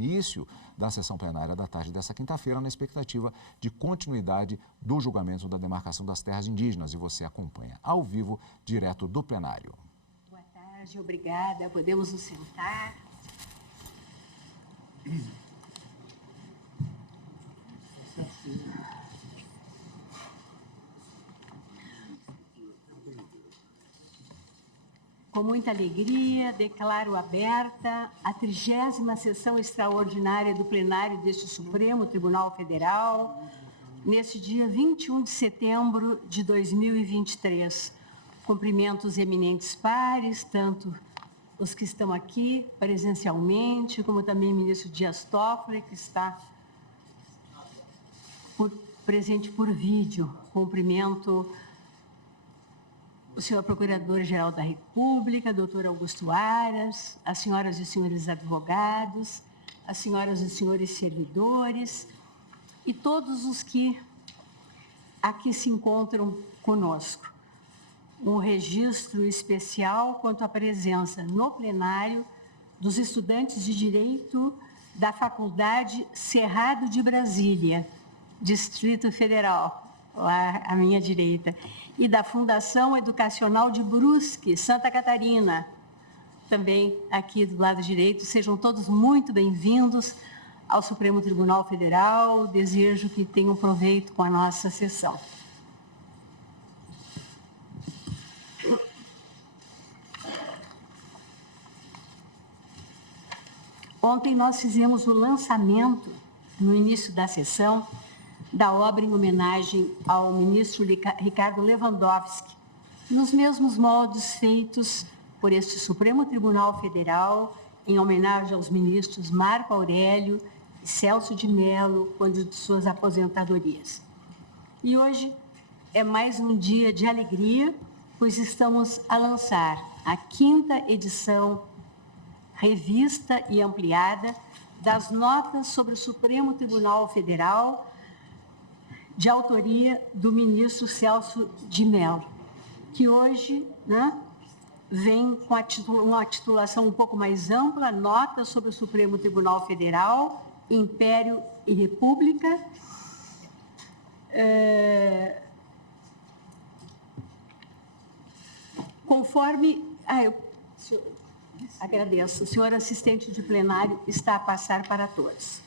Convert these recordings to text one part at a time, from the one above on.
início da sessão plenária da tarde dessa quinta-feira, na expectativa de continuidade do julgamento da demarcação das terras indígenas. E você acompanha ao vivo, direto do plenário. Boa tarde, obrigada. Podemos nos sentar. Com muita alegria, declaro aberta a 30ª sessão extraordinária do plenário deste Supremo Tribunal Federal, neste dia 21 de setembro de 2023. Cumprimento os eminentes pares, tanto os que estão aqui presencialmente, como também o ministro Dias Toffoli, que está presente por vídeo. Cumprimento o senhor Procurador-Geral da República, doutor Augusto Aras, as senhoras e senhores advogados, as senhoras e senhores servidores e todos os que aqui se encontram conosco. Um registro especial quanto à presença no plenário dos estudantes de Direito da Faculdade Cerrado de Brasília, Distrito Federal, lá à minha direita, e da Fundação Educacional de Brusque, Santa Catarina, também aqui do lado direito. Sejam todos muito bem-vindos ao Supremo Tribunal Federal. Desejo que tenham proveito com a nossa sessão. Ontem nós fizemos o lançamento, no início da sessão, da obra em homenagem ao ministro Ricardo Lewandowski, nos mesmos moldes feitos por este Supremo Tribunal Federal, em homenagem aos ministros Marco Aurélio e Celso de Mello, quando de suas aposentadorias. E hoje é mais um dia de alegria, pois estamos a lançar a 5ª edição revista e ampliada das notas sobre o Supremo Tribunal Federal, de autoria do ministro Celso de Mello, que hoje, vem com uma titulação um pouco mais ampla, Notas sobre o Supremo Tribunal Federal, Império e República. Conforme... agradeço. O senhor assistente de plenário está a passar para todos.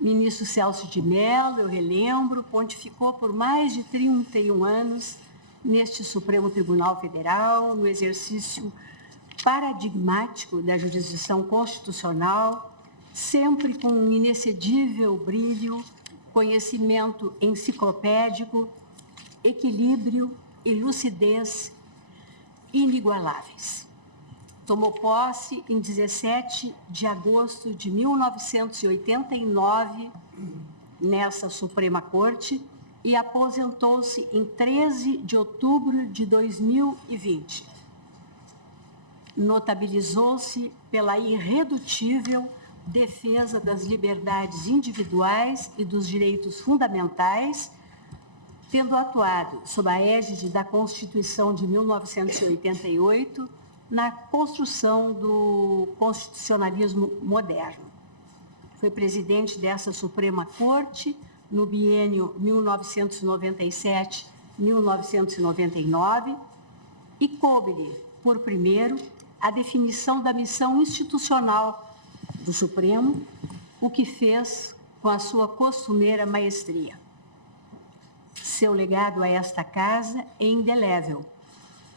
Ministro Celso de Mello, eu relembro, pontificou por mais de 31 anos neste Supremo Tribunal Federal, no exercício paradigmático da jurisdição constitucional, sempre com um inexcedível brilho, conhecimento enciclopédico, equilíbrio e lucidez inigualáveis. Tomou posse em 17 de agosto de 1989, nessa Suprema Corte, e aposentou-se em 13 de outubro de 2020. Notabilizou-se pela irredutível defesa das liberdades individuais e dos direitos fundamentais, tendo atuado sob a égide da Constituição de 1988, na construção do constitucionalismo moderno. Foi presidente dessa Suprema Corte no biênio 1997-1999 e coube-lhe, por primeiro, a definição da missão institucional do Supremo, o que fez com a sua costumeira maestria. Seu legado a esta casa é indelével,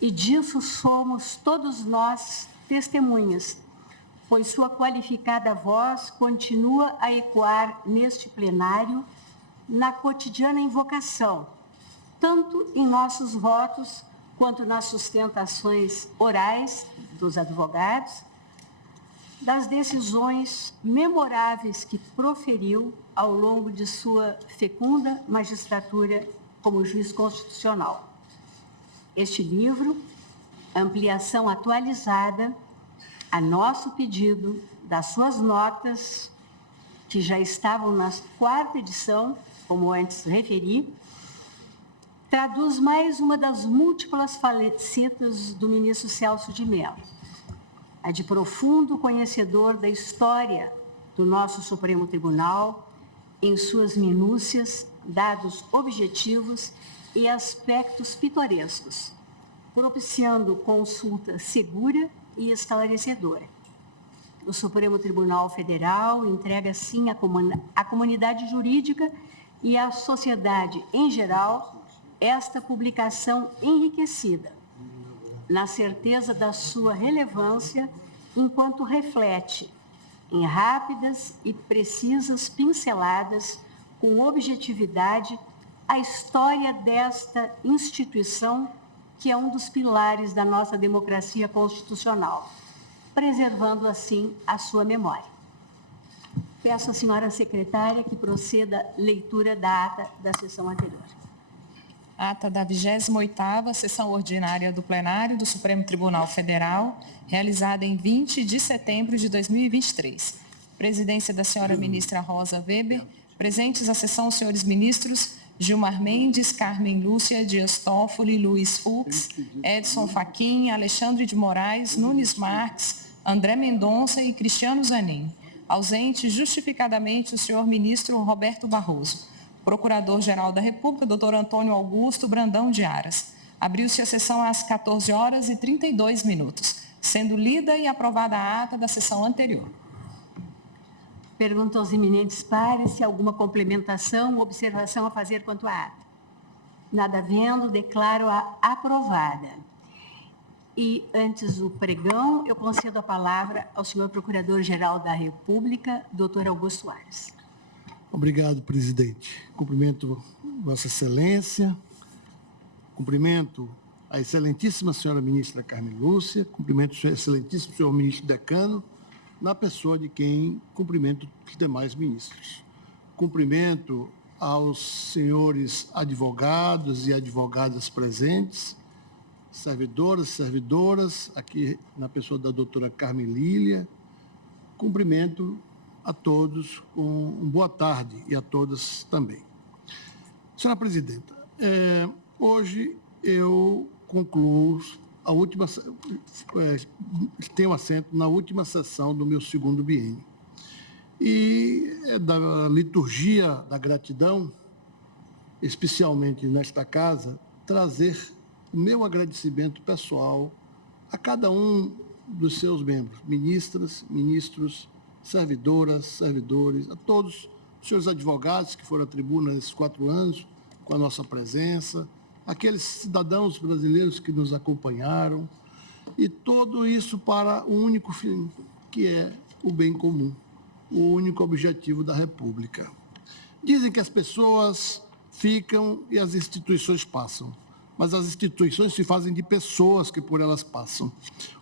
e disso somos todos nós testemunhas, pois sua qualificada voz continua a ecoar neste plenário, na cotidiana invocação, tanto em nossos votos quanto nas sustentações orais dos advogados, das decisões memoráveis que proferiu ao longo de sua fecunda magistratura como juiz constitucional. Este livro, ampliação atualizada, a nosso pedido, das suas notas, que já estavam na 4ª edição, como antes referi, traduz mais uma das múltiplas falecitas do ministro Celso de Mello, a de profundo conhecedor da história do nosso Supremo Tribunal, em suas minúcias, dados objetivos e aspectos pitorescos, propiciando consulta segura e esclarecedora. O Supremo Tribunal Federal entrega, assim, à comunidade jurídica e à sociedade em geral esta publicação enriquecida, na certeza da sua relevância, enquanto reflete, em rápidas e precisas pinceladas, com objetividade, a história desta instituição, que é um dos pilares da nossa democracia constitucional, preservando, assim, a sua memória. Peço à senhora secretária que proceda à leitura da ata da sessão anterior. Ata da 28ª Sessão Ordinária do Plenário do Supremo Tribunal Federal, realizada em 20 de setembro de 2023. Presidência da senhora ministra Rosa Weber. Presentes à sessão os senhores ministros Gilmar Mendes, Carmen Lúcia Dias Toffoli, Luiz Fux, Edson Fachin, Alexandre de Moraes, Nunes Marques, André Mendonça e Cristiano Zanin. Ausente justificadamente o senhor ministro Roberto Barroso. Procurador-Geral da República, doutor Antônio Augusto Brandão de Aras. Abriu-se a sessão às 14h32, sendo lida e aprovada a ata da sessão anterior. Pergunto aos eminentes pares se há alguma complementação ou observação a fazer quanto à ata. Nada havendo, declaro-a aprovada. E, antes do pregão, eu concedo a palavra ao senhor Procurador-Geral da República, doutor Augusto Aras. Obrigado, presidente. Cumprimento Vossa Excelência, cumprimento a excelentíssima senhora ministra Carmen Lúcia, cumprimento o excelentíssimo senhor ministro decano, na pessoa de quem cumprimento os demais ministros. Cumprimento aos senhores advogados e advogadas presentes, servidoras, aqui na pessoa da doutora Carmen Lília. Cumprimento a todos com boa tarde e a todas também. Senhora Presidenta, hoje eu concluo a última, tenho assento na última sessão do meu segundo biênio. E é da liturgia da gratidão, especialmente nesta casa, trazer o meu agradecimento pessoal a cada um dos seus membros, ministras, ministros, servidoras, servidores, a todos os senhores advogados que foram à tribuna nesses 4 anos, com a nossa presença, aqueles cidadãos brasileiros que nos acompanharam, e tudo isso para o único fim, que é o bem comum, o único objetivo da República. Dizem que as pessoas ficam e as instituições passam, mas as instituições se fazem de pessoas que por elas passam.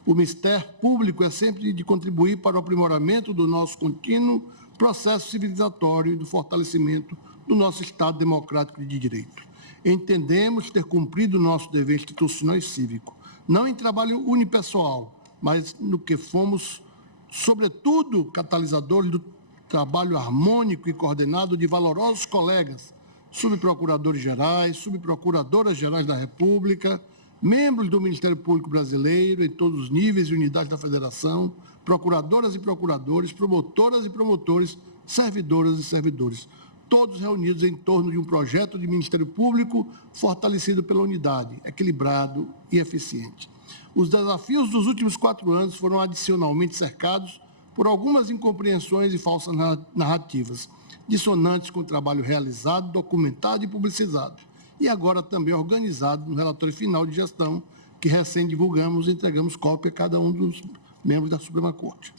O Ministério Público é sempre de contribuir para o aprimoramento do nosso contínuo processo civilizatório e do fortalecimento do nosso Estado democrático de direito. Entendemos ter cumprido o nosso dever institucional e cívico, não em trabalho unipessoal, mas no que fomos, sobretudo, catalisadores do trabalho harmônico e coordenado de valorosos colegas, subprocuradores-gerais, subprocuradoras-gerais da República, membros do Ministério Público Brasileiro em todos os níveis e unidades da Federação, procuradoras e procuradores, promotoras e promotores, servidoras e servidores, todos reunidos em torno de um projeto de Ministério Público fortalecido pela unidade, equilibrado e eficiente. Os desafios dos últimos 4 anos foram adicionalmente cercados por algumas incompreensões e falsas narrativas, dissonantes com o trabalho realizado, documentado e publicizado, e agora também organizado no relatório final de gestão, que recém divulgamos e entregamos cópia a cada um dos membros da Suprema Corte.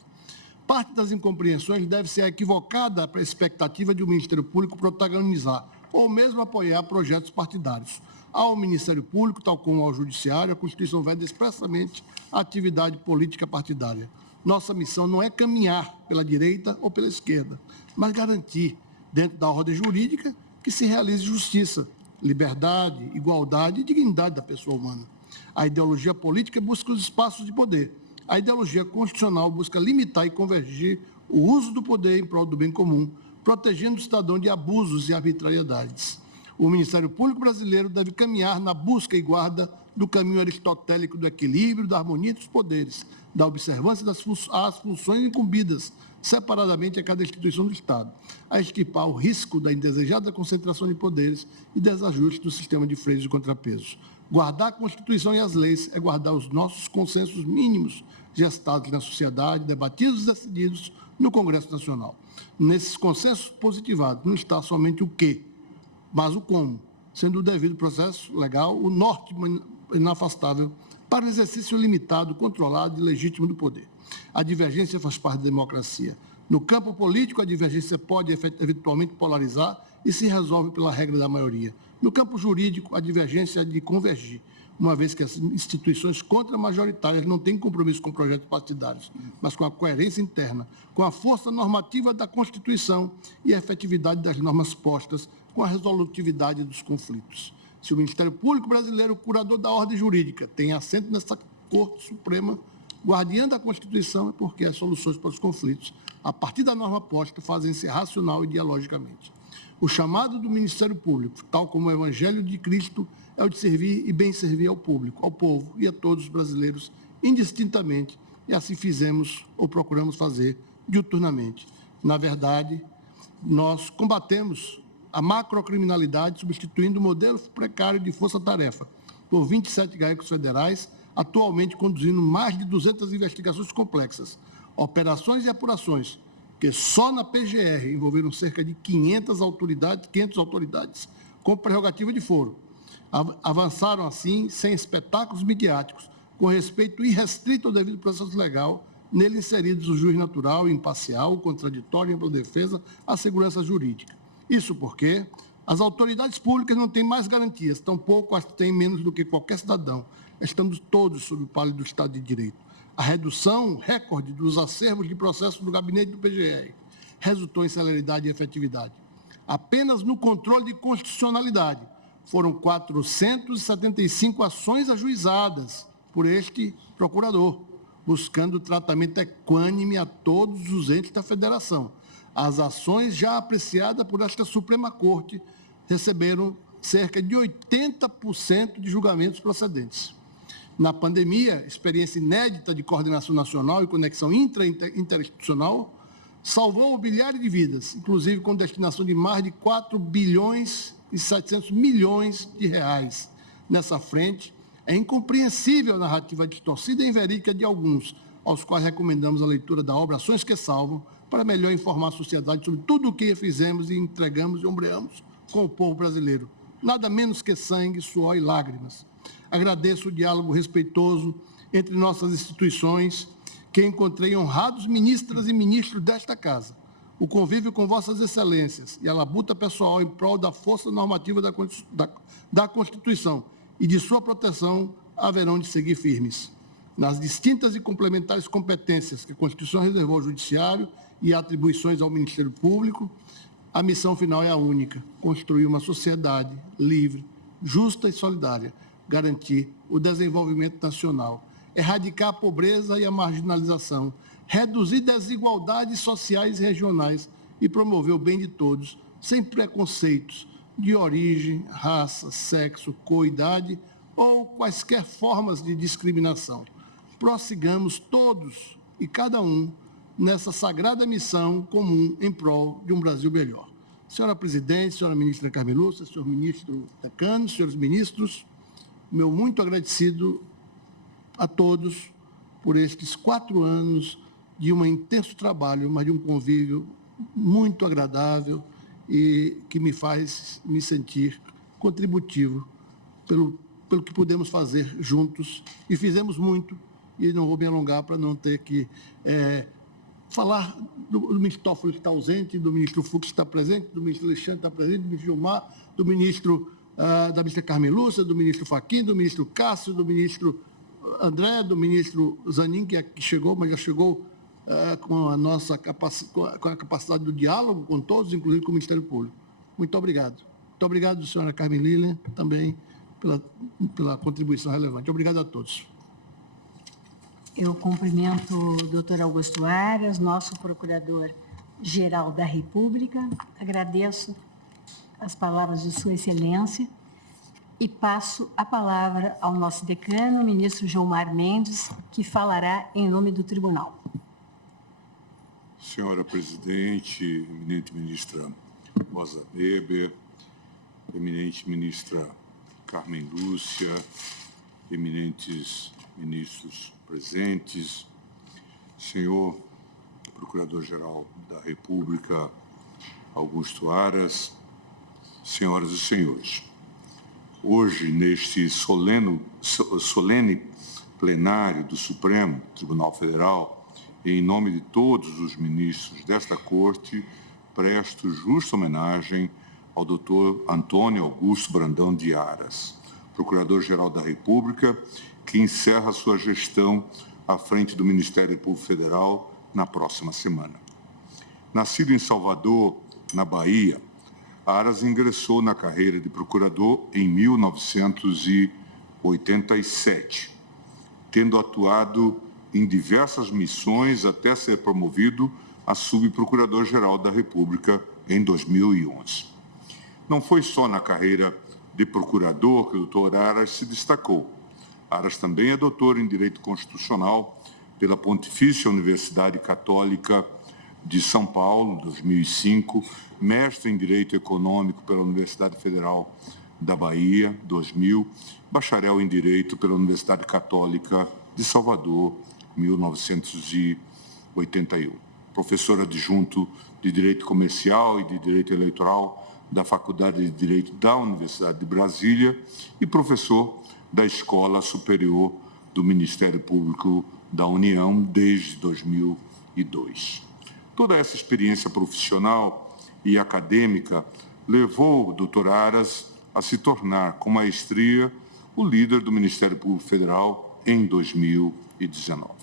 Parte das incompreensões deve ser a equivocada para a expectativa de o Ministério Público protagonizar ou mesmo apoiar projetos partidários. Ao Ministério Público, tal como ao Judiciário, a Constituição veda expressamente a atividade política partidária. Nossa missão não é caminhar pela direita ou pela esquerda, mas garantir, dentro da ordem jurídica, que se realize justiça, liberdade, igualdade e dignidade da pessoa humana. A ideologia política busca os espaços de poder. A ideologia constitucional busca limitar e convergir o uso do poder em prol do bem comum, protegendo o cidadão de abusos e arbitrariedades. O Ministério Público brasileiro deve caminhar na busca e guarda do caminho aristotélico do equilíbrio, da harmonia dos poderes, da observância das funções incumbidas separadamente a cada instituição do Estado, a estipar o risco da indesejada concentração de poderes e desajuste do sistema de freios e contrapesos. Guardar a Constituição e as leis é guardar os nossos consensos mínimos gestados na sociedade, debatidos e decididos no Congresso Nacional. Nesses consensos positivados não está somente o quê, mas o como, sendo o devido processo legal o norte inafastável para o exercício limitado, controlado e legítimo do poder. A divergência faz parte da democracia. No campo político, a divergência pode eventualmente polarizar e se resolve pela regra da maioria. No campo jurídico, a divergência é de convergir, uma vez que as instituições contra-majoritárias não têm compromisso com projetos partidários, mas com a coerência interna, com a força normativa da Constituição e a efetividade das normas postas, com a resolutividade dos conflitos. Se o Ministério Público Brasileiro, curador da ordem jurídica, tem assento nessa Corte Suprema, guardiã da Constituição, é porque as soluções para os conflitos, a partir da norma posta, fazem-se racional e dialogicamente. O chamado do Ministério Público, tal como o Evangelho de Cristo, é o de servir e bem servir ao público, ao povo e a todos os brasileiros, indistintamente, e assim fizemos ou procuramos fazer diuturnamente. Na verdade, nós combatemos a macrocriminalidade substituindo o modelo precário de força-tarefa por 27 GAECos federais, atualmente conduzindo mais de 200 investigações complexas, operações e apurações, que só na PGR envolveram cerca de 500 autoridades com prerrogativa de foro. Avançaram assim, sem espetáculos midiáticos, com respeito irrestrito ao devido processo legal, nele inseridos o juiz natural, imparcial, contraditório, ampla defesa, a segurança jurídica. Isso porque as autoridades públicas não têm mais garantias, tampouco as têm menos do que qualquer cidadão. Estamos todos sob o palio do Estado de Direito. A redução recorde dos acervos de processos do gabinete do PGR resultou em celeridade e efetividade. Apenas no controle de constitucionalidade foram 475 ações ajuizadas por este procurador, buscando tratamento equânime a todos os entes da federação. As ações já apreciadas por esta Suprema Corte receberam cerca de 80% de julgamentos procedentes. Na pandemia, experiência inédita de coordenação nacional e conexão interinstitucional salvou bilhares de vidas, inclusive com destinação de mais de 4 bilhões e 700 milhões de reais. Nessa frente, é incompreensível a narrativa distorcida e inverídica de alguns, aos quais recomendamos a leitura da obra Ações que Salvam, para melhor informar a sociedade sobre tudo o que fizemos e entregamos e ombreamos com o povo brasileiro. Nada menos que sangue, suor e lágrimas. Agradeço o diálogo respeitoso entre nossas instituições, que encontrei honrados ministras e ministros desta casa, o convívio com vossas excelências e a labuta pessoal em prol da força normativa da Constituição e de sua proteção haverão de seguir firmes. Nas distintas e complementares competências que a Constituição reservou ao Judiciário e atribuições ao Ministério Público, a missão final é a única: construir uma sociedade livre, justa e solidária, garantir o desenvolvimento nacional, erradicar a pobreza e a marginalização, reduzir desigualdades sociais e regionais e promover o bem de todos, sem preconceitos de origem, raça, sexo, cor, idade ou quaisquer formas de discriminação. Prossigamos todos e cada um nessa sagrada missão comum em prol de um Brasil melhor. Senhora Presidente, senhora Ministra Carmen Lúcia, senhor Ministro Decano, senhores ministros, meu muito agradecido a todos por estes 4 anos de um intenso trabalho, mas de um convívio muito agradável e que me faz me sentir contributivo pelo que pudemos fazer juntos. E fizemos muito, e não vou me alongar para não ter que falar do ministro Toffoli, que está ausente, do ministro Fux, que está presente, do ministro Alexandre, que está presente, do ministro Gilmar, do ministro da ministra Carmen Lúcia, do ministro Fachin, do ministro Cássio, do ministro André, do ministro Zanin, que chegou, mas já chegou com a nossa com a capacidade do diálogo com todos, inclusive com o Ministério Público. Muito obrigado. Muito obrigado, senhora Carmen Lilian, também pela contribuição relevante. Obrigado a todos. Eu cumprimento o doutor Augusto Aras, nosso Procurador-Geral da República. Agradeço as palavras de Sua Excelência e passo a palavra ao nosso decano, o ministro Gilmar Mendes, que falará em nome do Tribunal. Senhora Presidente, eminente ministra Rosa Weber, eminente ministra Carmen Lúcia, eminentes ministros presentes, senhor Procurador-Geral da República, Augusto Aras, senhoras e senhores. Hoje, neste solene plenário do Supremo Tribunal Federal, em nome de todos os ministros desta Corte, presto justa homenagem ao Dr. Antônio Augusto Brandão de Aras, Procurador-Geral da República, que encerra sua gestão à frente do Ministério Público Federal na próxima semana. Nascido em Salvador, na Bahia, Aras ingressou na carreira de procurador em 1987, tendo atuado em diversas missões até ser promovido a subprocurador-geral da República em 2011. Não foi só na carreira de procurador que o Dr. Aras se destacou. Aras também é doutor em Direito Constitucional pela Pontifícia Universidade Católica de São Paulo, 2005, mestre em Direito Econômico pela Universidade Federal da Bahia, 2000, bacharel em Direito pela Universidade Católica de Salvador, 1981. Professor adjunto de Direito Comercial e de Direito Eleitoral da Faculdade de Direito da Universidade de Brasília e professor da Escola Superior do Ministério Público da União desde 2002. Toda essa experiência profissional e acadêmica levou o Dr. Aras a se tornar, com maestria, o líder do Ministério Público Federal em 2019.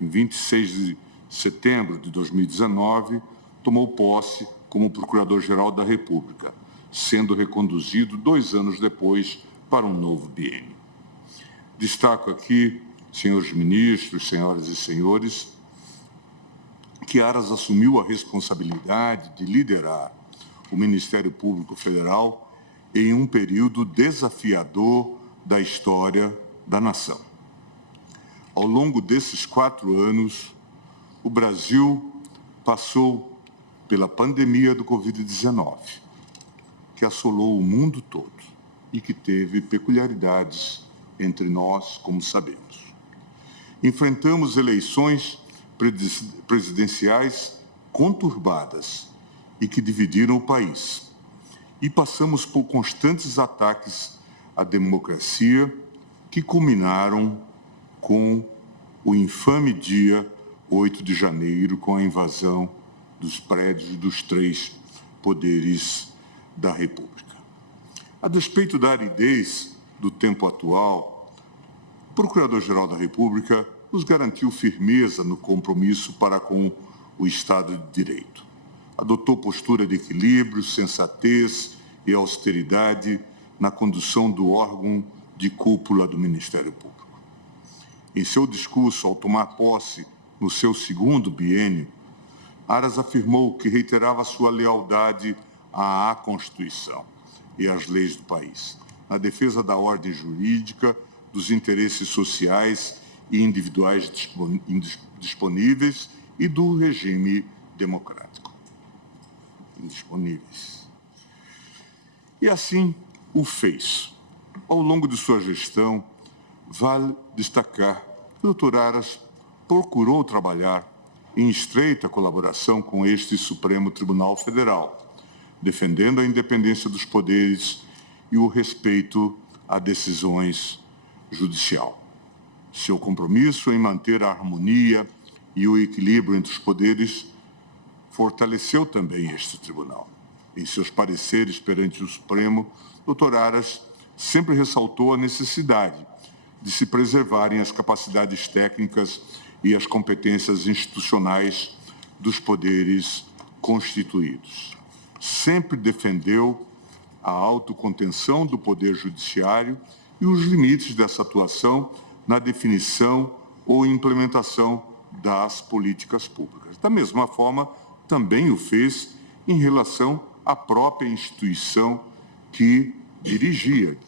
Em 26 de setembro de 2019, tomou posse como Procurador-Geral da República, sendo reconduzido 2 anos depois para um novo biênio. Destaco aqui, senhores ministros, senhoras e senhores, que Aras assumiu a responsabilidade de liderar o Ministério Público Federal em um período desafiador da história da nação. Ao longo desses 4 anos, o Brasil passou pela pandemia do Covid-19, que assolou o mundo todo e que teve peculiaridades entre nós, como sabemos. Enfrentamos eleições presidenciais conturbadas e que dividiram o país. E passamos por constantes ataques à democracia que culminaram com o infame dia 8 de janeiro, com a invasão dos prédios dos 3 poderes da República. A despeito da aridez do tempo atual, o Procurador-Geral da República nos garantiu firmeza no compromisso para com o Estado de Direito. Adotou postura de equilíbrio, sensatez e austeridade na condução do órgão de cúpula do Ministério Público. Em seu discurso, ao tomar posse no seu 2º biênio, Aras afirmou que reiterava sua lealdade à Constituição e às leis do país, na defesa da ordem jurídica, dos interesses sociais e individuais disponíveis e do regime democrático. Indisponíveis. E assim o fez. Ao longo de sua gestão, vale destacar que o Dr. Aras procurou trabalhar em estreita colaboração com este Supremo Tribunal Federal, defendendo a independência dos poderes e o respeito a decisões judiciais. Seu compromisso em manter a harmonia e o equilíbrio entre os poderes fortaleceu também este tribunal. Em seus pareceres perante o Supremo, Dr. Aras sempre ressaltou a necessidade de se preservarem as capacidades técnicas e as competências institucionais dos poderes constituídos. Sempre defendeu a autocontenção do Poder Judiciário e os limites dessa atuação na definição ou implementação das políticas públicas. Da mesma forma, também o fez em relação à própria instituição que dirigiu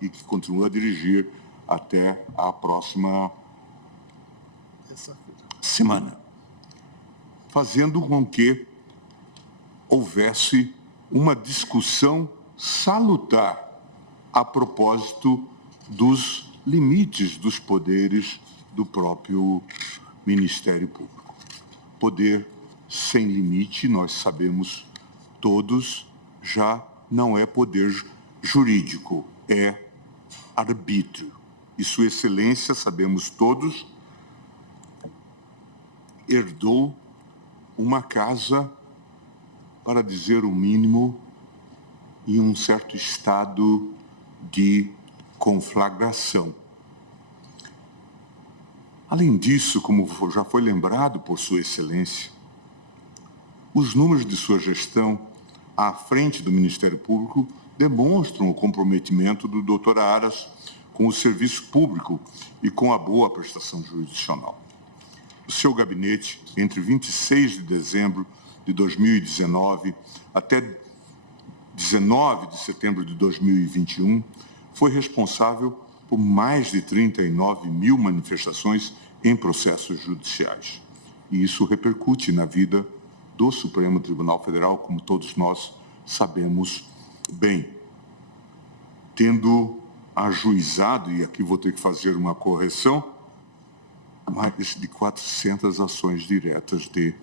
e que continua a dirigir até a próxima semana. fazendo com que houvesse uma discussão salutar a propósito dos limites dos poderes do próprio Ministério Público. Poder sem limite, nós sabemos todos, já não é poder jurídico, é arbítrio. E Sua Excelência, sabemos todos, herdou uma casa, para dizer o mínimo, em um certo estado de conflagração. Além disso, como já foi lembrado por Sua Excelência, os números de sua gestão à frente do Ministério Público demonstram o comprometimento do Dr. Aras com o serviço público e com a boa prestação jurisdicional. O seu gabinete, entre 26 de dezembro de 2019 até 19 de setembro de 2021, foi responsável por mais de 39 mil manifestações em processos judiciais. E isso repercute na vida do Supremo Tribunal Federal, como todos nós sabemos bem. Tendo ajuizado, e aqui vou ter que fazer uma correção, mais de 400 ações diretas de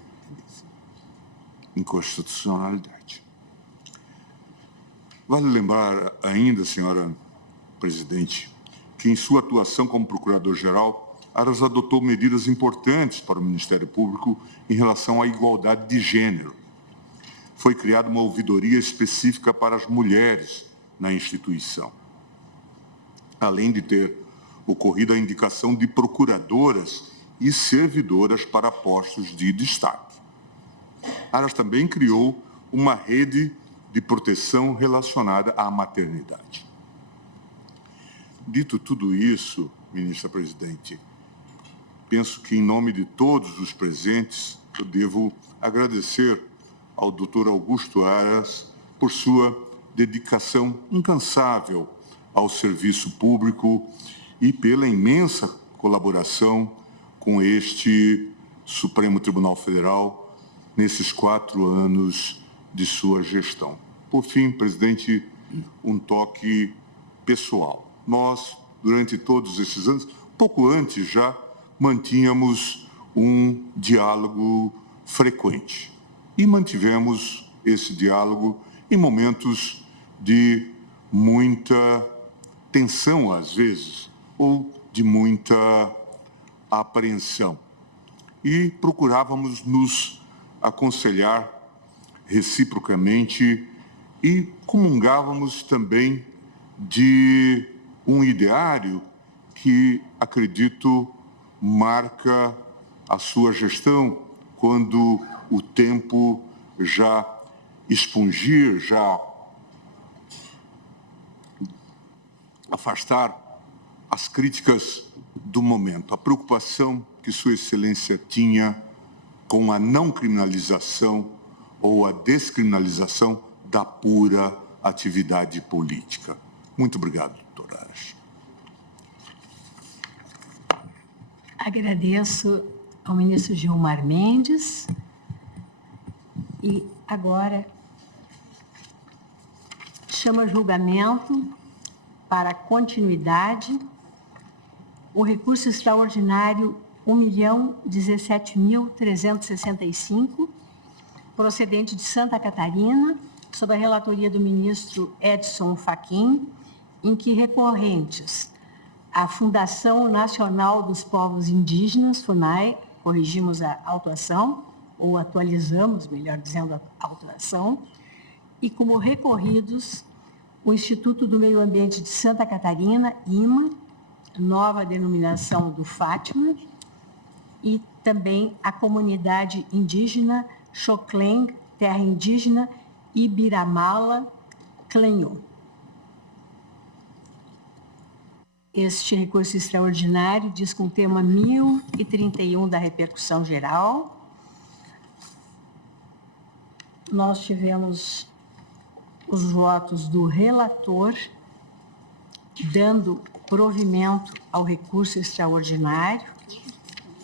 inconstitucionalidade. Vale lembrar ainda, senhora presidente, que em sua atuação como procurador-geral, Aras adotou medidas importantes para o Ministério Público em relação à igualdade de gênero. Foi criada uma ouvidoria específica para as mulheres na instituição, além de ter ocorrido a indicação de procuradoras e servidoras para postos de destaque. Aras também criou uma rede de proteção relacionada à maternidade. Dito tudo isso, ministra presidente, penso que, em nome de todos os presentes, eu devo agradecer ao Dr. Augusto Aras por sua dedicação incansável ao serviço público e pela imensa colaboração com este Supremo Tribunal Federal nesses 4 anos de sua gestão. Por fim, presidente, um toque pessoal. Nós, durante todos esses anos, pouco antes já, mantínhamos um diálogo frequente. E mantivemos esse diálogo em momentos de muita tensão, às vezes, ou de muita apreensão. E procurávamos nos aconselhar reciprocamente e comungávamos também de um ideário que, acredito, marca a sua gestão quando o tempo já expungir, já afastar as críticas do momento. A preocupação que Sua Excelência tinha com a não criminalização ou a descriminalização da pura atividade política. Muito obrigado, doutor Aras. Agradeço ao ministro Gilmar Mendes. E agora chama a julgamento para continuidade o recurso extraordinário 1.017.365, procedente de Santa Catarina, sob a relatoria do ministro Edson Fachin, em que recorrentes a Fundação Nacional dos Povos Indígenas, FUNAI, corrigimos a autuação, ou atualizamos, melhor dizendo, a autuação, e como recorridos o Instituto do Meio Ambiente de Santa Catarina, IMA, nova denominação do Fátima, e também a comunidade indígena Xocleng, terra indígena Ibiramala, Clenhô. Este recurso extraordinário diz com o tema 1031 da repercussão geral. Nós tivemos os votos do relator dando provimento ao recurso extraordinário,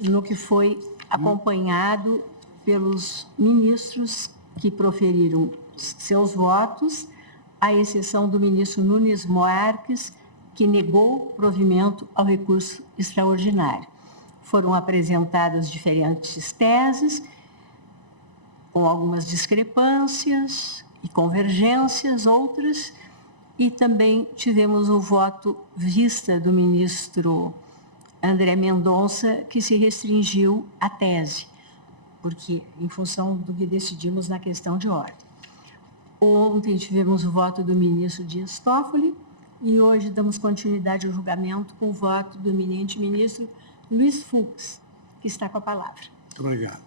no que foi acompanhado pelos ministros que proferiram seus votos, à exceção do ministro Nunes Marques, que negou provimento ao recurso extraordinário. Foram apresentadas diferentes teses, com algumas discrepâncias e convergências, outras, e também tivemos o voto vista do ministro André Mendonça, que se restringiu à tese, porque em função do que decidimos na questão de ordem. Ontem tivemos o voto do ministro Dias Toffoli e hoje damos continuidade ao julgamento com o voto do eminente ministro Luiz Fux, que está com a palavra. Muito obrigado.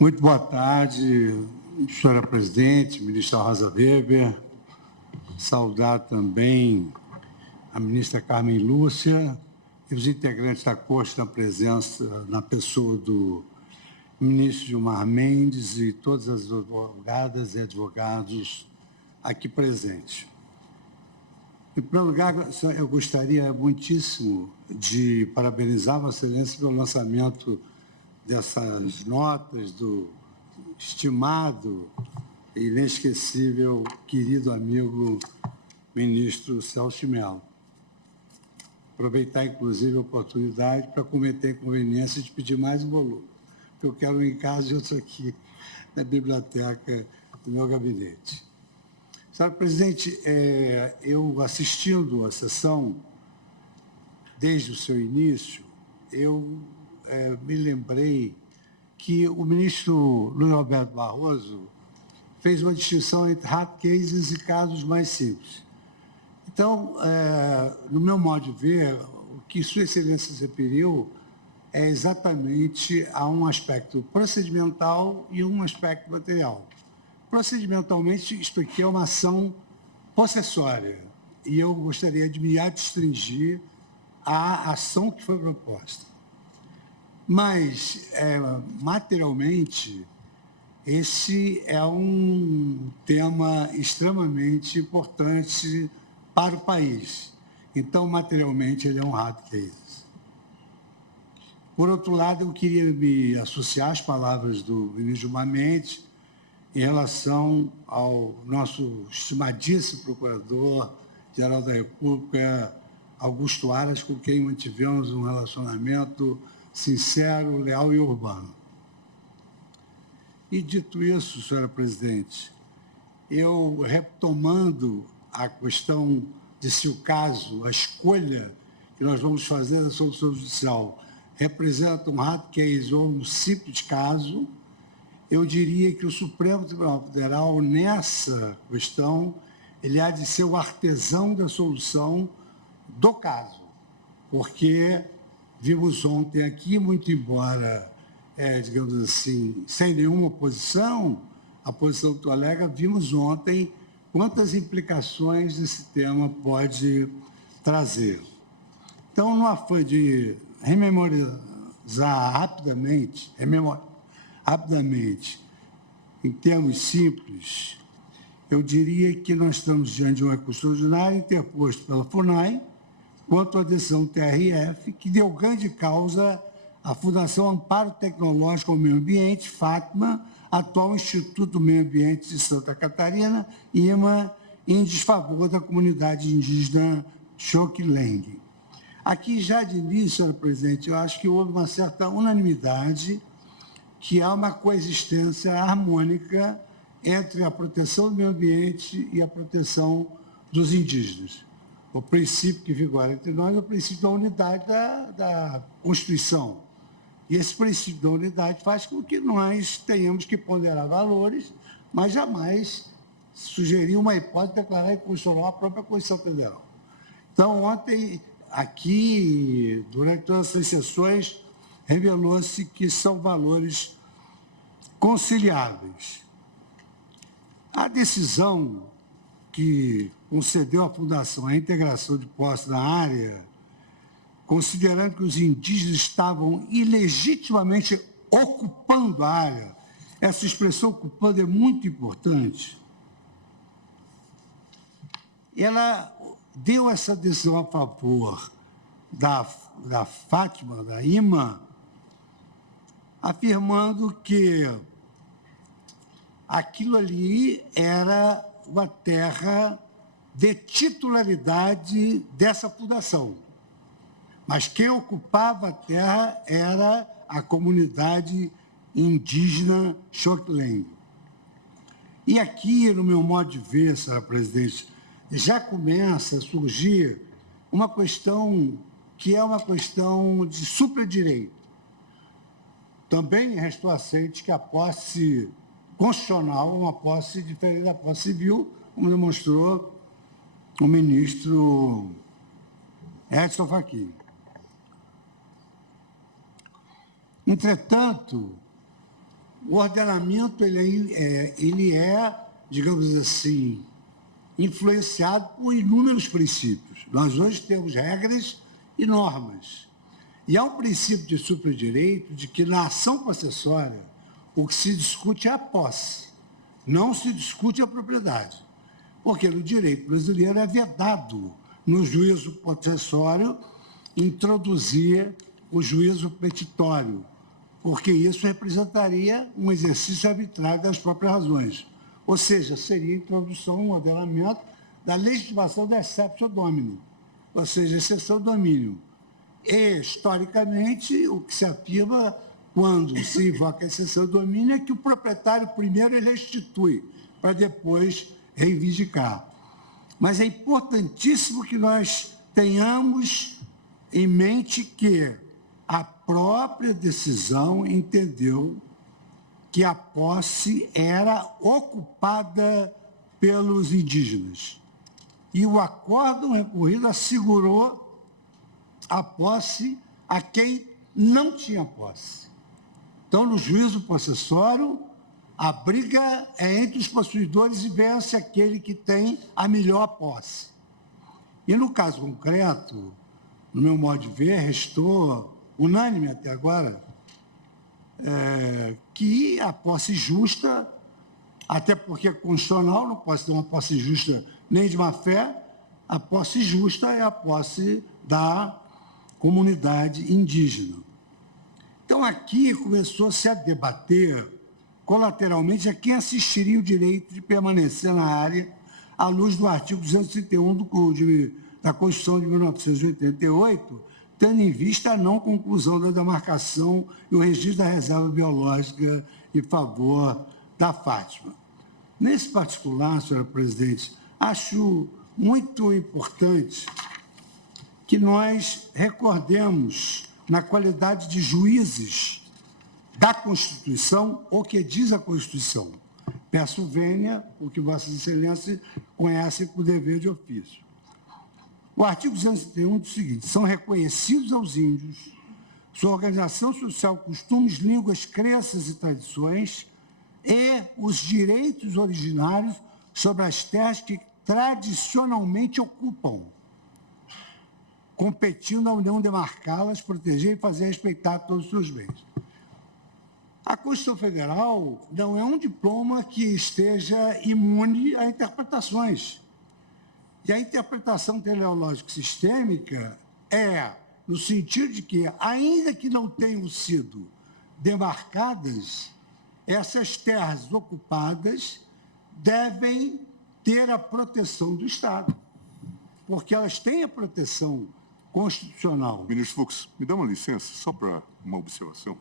Muito boa tarde, senhora presidente, ministra Rosa Weber. Saudar também a ministra Carmen Lúcia e os integrantes da Corte na presença, na pessoa do ministro Gilmar Mendes e todas as advogadas e advogados aqui presentes. Em primeiro lugar, eu gostaria muitíssimo de parabenizar Vossa Excelência pelo lançamento dessas notas do estimado e inesquecível querido amigo ministro Celso Mello. Aproveitar, inclusive, a oportunidade para cometer a inconveniência de pedir mais um volume, porque eu quero um em casa e outro aqui na biblioteca do meu gabinete. Senhora presidente, eu assistindo a sessão, desde o seu início, eu me lembrei que o ministro Luiz Roberto Barroso fez uma distinção entre hard cases e casos mais simples. Então, no meu modo de ver, o que Sua Excelência se referiu é exatamente a um aspecto procedimental e um aspecto material. Procedimentalmente, expliquei uma ação possessória e eu gostaria de me adstringir à ação que foi proposta. Mas, materialmente, esse é um tema extremamente importante para o país. Então, materialmente, ele é um hard case. Por outro lado, eu queria me associar às palavras do ministro Gilmar Mendes em relação ao nosso estimadíssimo Procurador-Geral da República, Augusto Aras, com quem mantivemos um relacionamento sincero, leal e urbano. E, dito isso, senhora presidente, eu, retomando a questão de se o caso, a escolha que nós vamos fazer da solução judicial representa um hard case ou um simples caso, eu diria que o Supremo Tribunal Federal, nessa questão, ele há de ser o artesão da solução do caso, porque vimos ontem aqui, muito embora, digamos assim, sem nenhuma oposição, a posição do colega, vimos ontem quantas implicações esse tema pode trazer. Então, no afã de rememorizar rapidamente, em termos simples, eu diria que nós estamos diante de um recurso ordinário interposto pela FUNAI quanto à decisão TRF, que deu grande causa à Fundação Amparo Tecnológico ao Meio Ambiente, FATMA, atual Instituto do Meio Ambiente de Santa Catarina, IMA, em desfavor da comunidade indígena Xoquileng. Aqui, já de início, senhora presidente, eu acho que houve uma certa unanimidade que há uma coexistência harmônica entre a proteção do meio ambiente e a proteção dos indígenas. O princípio que vigora entre nós é o princípio da unidade da Constituição. E esse princípio da unidade faz com que nós tenhamos que ponderar valores, mas jamais sugerir uma hipótese de declarar inconstitucional a própria Constituição Federal. Então, ontem, aqui, durante todas essas sessões, revelou-se que são valores conciliáveis. A decisão que concedeu à Fundação a integração de posse na área, considerando que os indígenas estavam ilegitimamente ocupando a área, essa expressão ocupando é muito importante, ela deu essa decisão a favor da Fátima, da IMA, afirmando que aquilo ali era uma terra de titularidade dessa fundação. Mas quem ocupava a terra era a comunidade indígena Xoklen. E aqui, no meu modo de ver, senhora presidente, já começa a surgir uma questão que é uma questão de supradireito. Também restou assente que a posse constitucional é uma posse diferente da posse civil, como demonstrou o ministro Edson Fachin. Entretanto, o ordenamento ele é, digamos assim, influenciado por inúmeros princípios. Nós hoje temos regras e normas. E há um princípio de supradireito de que na ação possessória o que se discute é a posse, não se discute a propriedade. Porque no direito brasileiro é vedado, no juízo possessório, introduzir o juízo petitório, porque isso representaria um exercício arbitrário das próprias razões. Ou seja, seria a introdução, um ordenamento da legitimação da exceptio domini, ou seja, exceção do domínio. E, historicamente, o que se afirma quando se invoca a exceção do domínio é que o proprietário primeiro ele restitui, para depois reivindicar. Mas é importantíssimo que nós tenhamos em mente que a própria decisão entendeu que a posse era ocupada pelos indígenas. E o acórdão recorrido assegurou a posse a quem não tinha posse. Então, no juízo possessório, a briga é entre os possuidores e vence aquele que tem a melhor posse. E no caso concreto, no meu modo de ver, restou unânime até agora, que a posse justa, até porque é constitucional, não pode ter uma posse justa nem de má fé, a posse justa é a posse da comunidade indígena. Então, aqui começou-se a debater, colateralmente, a quem assistiria o direito de permanecer na área à luz do artigo 231 da Constituição de 1988, tendo em vista a não conclusão da demarcação e o registro da reserva biológica em favor da Fátima. Nesse particular, senhora presidente, acho muito importante que nós recordemos, na qualidade de juízes da Constituição, o que diz a Constituição. Peço vênia, o que Vossa Excelência conhece por dever de ofício. O artigo 231 diz o seguinte: são reconhecidos aos índios sua organização social, costumes, línguas, crenças e tradições e os direitos originários sobre as terras que tradicionalmente ocupam, competindo à União demarcá-las, proteger e fazer respeitar todos os seus bens. A Constituição Federal não é um diploma que esteja imune a interpretações. E a interpretação teleológica sistêmica é no sentido de que, ainda que não tenham sido demarcadas, essas terras ocupadas devem ter a proteção do Estado, porque elas têm a proteção constitucional. Ministro Fux, me dá uma licença, só para uma observação.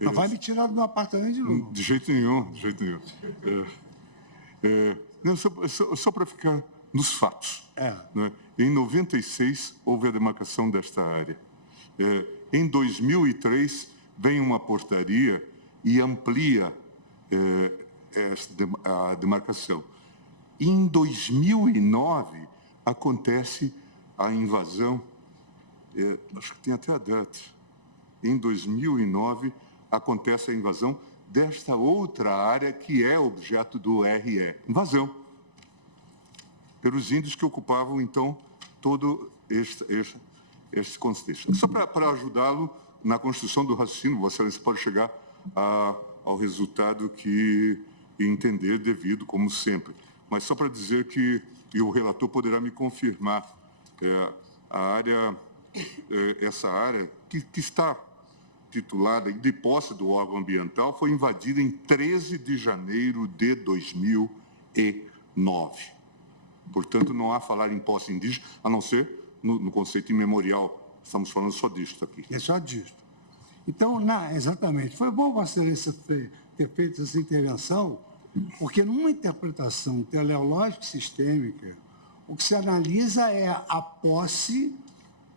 Não vai me tirar do meu apartamento de novo. De jeito nenhum, de jeito nenhum. Não, só para ficar nos fatos. Né? Em 96, houve a demarcação desta área. Em 2003, vem uma portaria e amplia a demarcação. Em 2009, acontece a invasão, acho que tem até a data. Em 2009, acontece a invasão desta outra área que é objeto do RE. Invasão. Pelos índios que ocupavam, então, todo este contexto. Só para ajudá-lo na construção do raciocínio, Vossa Excelência pode chegar ao resultado que entender devido, como sempre. Mas só para dizer que, e o relator poderá me confirmar, essa área que está titulada e de posse do órgão ambiental foi invadida em 13 de janeiro de 2009. Portanto, não há falar em posse indígena, a não ser no conceito imemorial. Estamos falando só disto aqui. É só disto. Então, exatamente. Foi bom Vossa Excelência ter feito essa intervenção, porque numa interpretação teleológica sistêmica, o que se analisa é a posse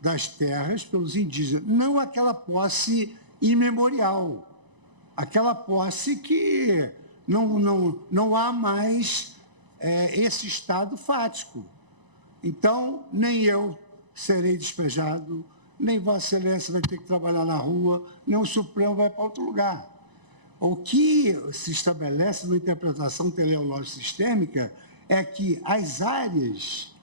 das terras pelos indígenas, não aquela posse imemorial, aquela posse que não há mais esse estado fático. Então, nem eu serei despejado, nem Vossa Excelência vai ter que trabalhar na rua, nem o Supremo vai para outro lugar. O que se estabelece na interpretação teleológica sistêmica é que as áreas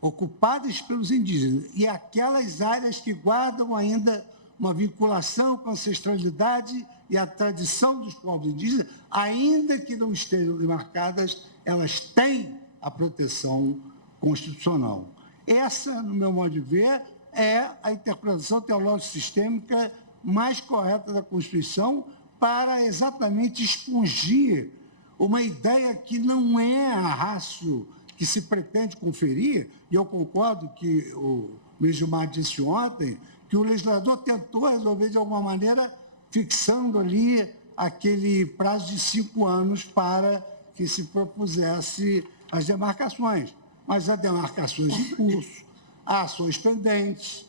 ocupadas pelos indígenas e aquelas áreas que guardam ainda uma vinculação com a ancestralidade e a tradição dos povos indígenas, ainda que não estejam demarcadas, elas têm a proteção constitucional. Essa, no meu modo de ver, é a interpretação teológica sistêmica mais correta da Constituição para exatamente expungir uma ideia que não é a ratio que se pretende conferir, e eu concordo que o ministro Gilmar disse ontem, que o legislador tentou resolver de alguma maneira, fixando ali aquele prazo de 5 anos para que se propusesse as demarcações. Mas há demarcações em curso, há ações pendentes,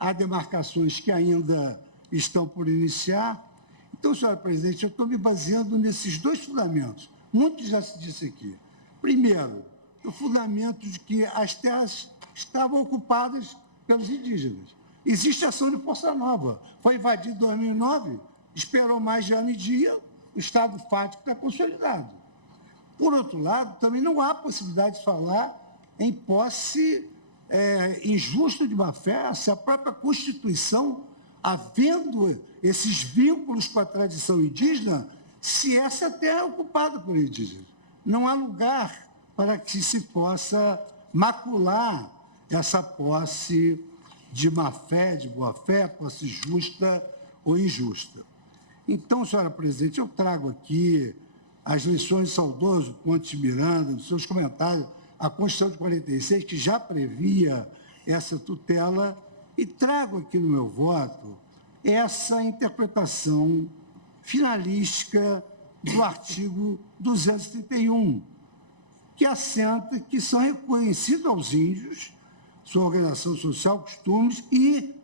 há demarcações que ainda estão por iniciar. Então, senhora presidente, eu estou me baseando nesses dois fundamentos. Muito já se disse aqui. Primeiro, o fundamento de que as terras estavam ocupadas pelos indígenas. Existe ação de força nova. Foi invadido em 2009, esperou mais de ano e dia, o estado fático está consolidado. Por outro lado, também não há possibilidade de falar em posse injusta de má-fé, se a própria Constituição, havendo esses vínculos com a tradição indígena, se essa terra é ocupada por indígenas. Não há lugar para que se possa macular essa posse de má-fé, de boa-fé, posse justa ou injusta. Então, senhora presidente, eu trago aqui as lições de saudoso Pontes Miranda, nos seus comentários, a Constituição de 46, que já previa essa tutela, e trago aqui no meu voto essa interpretação finalística do artigo 231, que assenta que são reconhecidos aos índios sua organização social, costumes e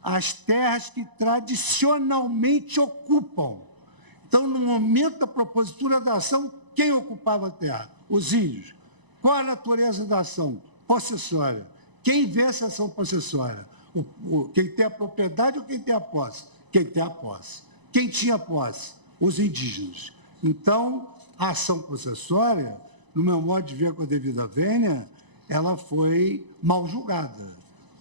as terras que tradicionalmente ocupam. Então, no momento da propositura da ação, quem ocupava a terra? Os índios. Qual a natureza da ação? Possessória. Quem vence a ação possessória? Quem tem a propriedade ou quem tem a posse? Quem tem a posse. Quem tinha posse? Os indígenas. Então, a ação possessória, no meu modo de ver com a devida vênia, ela foi mal julgada,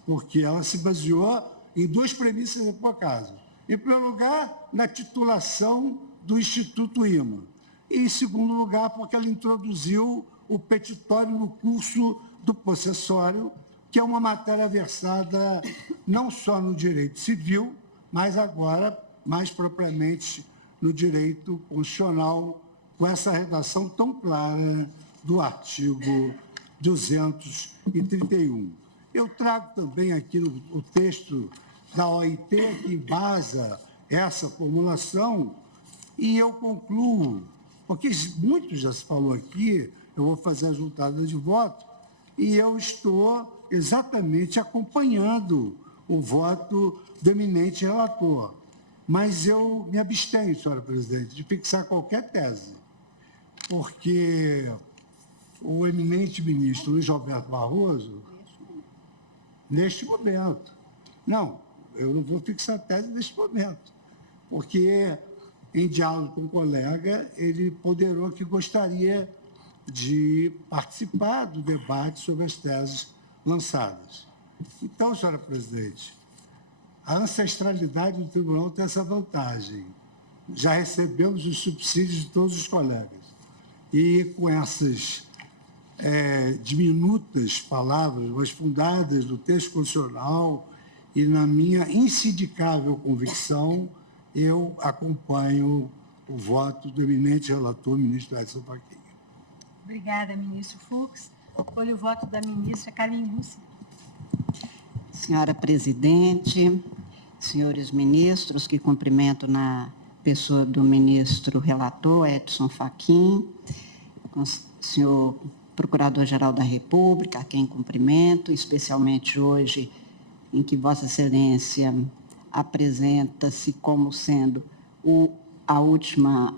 porque ela se baseou em duas premissas epocadas. Em primeiro lugar, na titulação do Instituto IMA. E, em segundo lugar, porque ela introduziu o petitório no curso do possessório, que é uma matéria versada não só no direito civil, mas agora, mais propriamente, no direito constitucional, com essa redação tão clara do artigo 231. Eu trago também aqui o texto da OIT, que embasa essa formulação, e eu concluo, porque muito já se falou aqui, eu vou fazer a juntada de voto, e eu estou exatamente acompanhando o voto do eminente relator. Mas eu me abstenho, senhora presidente, de fixar qualquer tese, porque o eminente ministro Luiz Roberto Barroso, neste momento, não, eu não vou fixar tese neste momento, porque em diálogo com o colega, ele ponderou que gostaria de participar do debate sobre as teses lançadas. Então, senhora presidente, a ancestralidade do tribunal tem essa vantagem. Já recebemos os subsídios de todos os colegas. E com essas diminutas palavras, mas fundadas no texto constitucional e na minha insindicável convicção, eu acompanho o voto do eminente relator, ministro Edson Fachin. Obrigada, ministro Fux. Acolho o voto da ministra Carmen Lúcia. Senhora presidente, senhores ministros, que cumprimento na pessoa do ministro relator, Edson Fachin, senhor Procurador-Geral da República, a quem cumprimento, especialmente hoje, em que Vossa Excelência apresenta-se como sendo a última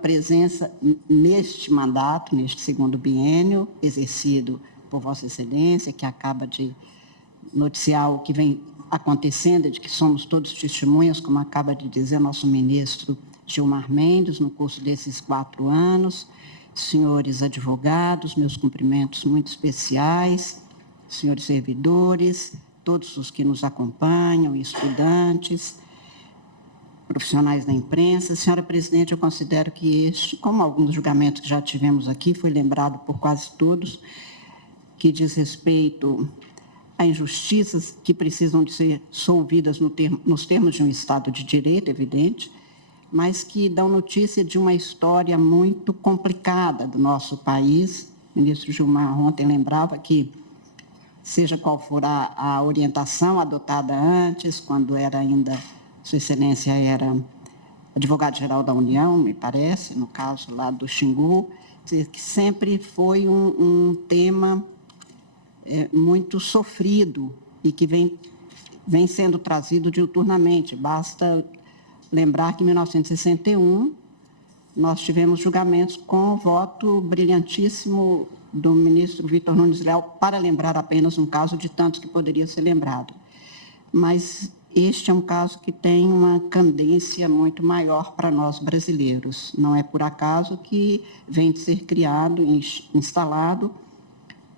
presença neste mandato, neste segundo biênio, exercido por Vossa Excelência, que acaba de noticiar o que vem acontecendo, de que somos todos testemunhas, como acaba de dizer nosso ministro Gilmar Mendes, no curso desses 4 anos. Senhores advogados, meus cumprimentos muito especiais, senhores servidores, todos os que nos acompanham, estudantes, profissionais da imprensa. Senhora presidente, eu considero que este, como alguns julgamentos que já tivemos aqui, foi lembrado por quase todos, que diz respeito a injustiças que precisam de ser solvidas nos termos de um Estado de Direito, evidente, mas que dão notícia de uma história muito complicada do nosso país. O ministro Gilmar ontem lembrava que, seja qual for a orientação adotada antes, quando era ainda, Sua Excelência era advogado-geral da União, me parece, no caso lá do Xingu, que sempre foi um tema muito sofrido e que vem sendo trazido diuturnamente. Basta lembrar que em 1961 nós tivemos julgamentos com o voto brilhantíssimo do ministro Vitor Nunes Leal, para lembrar apenas um caso de tantos que poderia ser lembrado. Mas este é um caso que tem uma candência muito maior para nós brasileiros. Não é por acaso que vem de ser criado, instalado,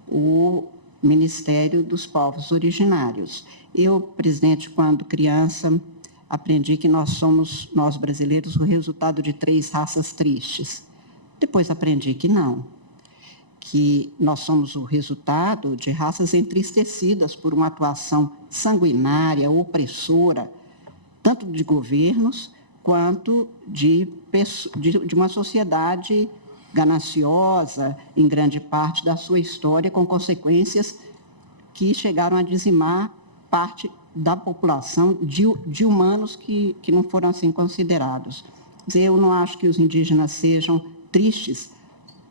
o Ministério dos Povos Originários. Eu, presidente, quando criança, aprendi que nós brasileiros, o resultado de 3 raças tristes. Depois aprendi que não, que nós somos o resultado de raças entristecidas por uma atuação sanguinária, opressora, tanto de governos quanto de uma sociedade gananciosa, em grande parte da sua história, com consequências que chegaram a dizimar parte da população de humanos que não foram assim considerados. Eu não acho que os indígenas sejam tristes,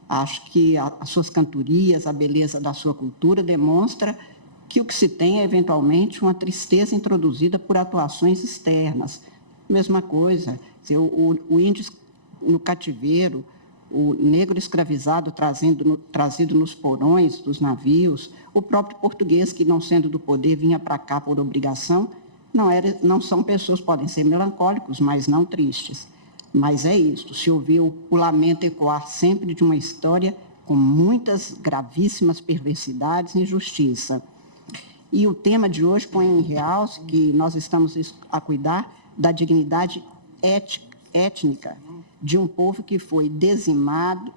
acho que as suas cantorias, a beleza da sua cultura demonstra que o que se tem é, eventualmente, uma tristeza introduzida por atuações externas. Mesma coisa, o índio no cativeiro, o negro escravizado trazido nos porões dos navios, o próprio português que, não sendo do poder, vinha para cá por obrigação, não são pessoas, podem ser melancólicos, mas não tristes. Mas é isso, se ouvir o lamento ecoar sempre de uma história com muitas gravíssimas perversidades e injustiça. E o tema de hoje põe em realce que nós estamos a cuidar da dignidade étnica de um povo que foi dizimado,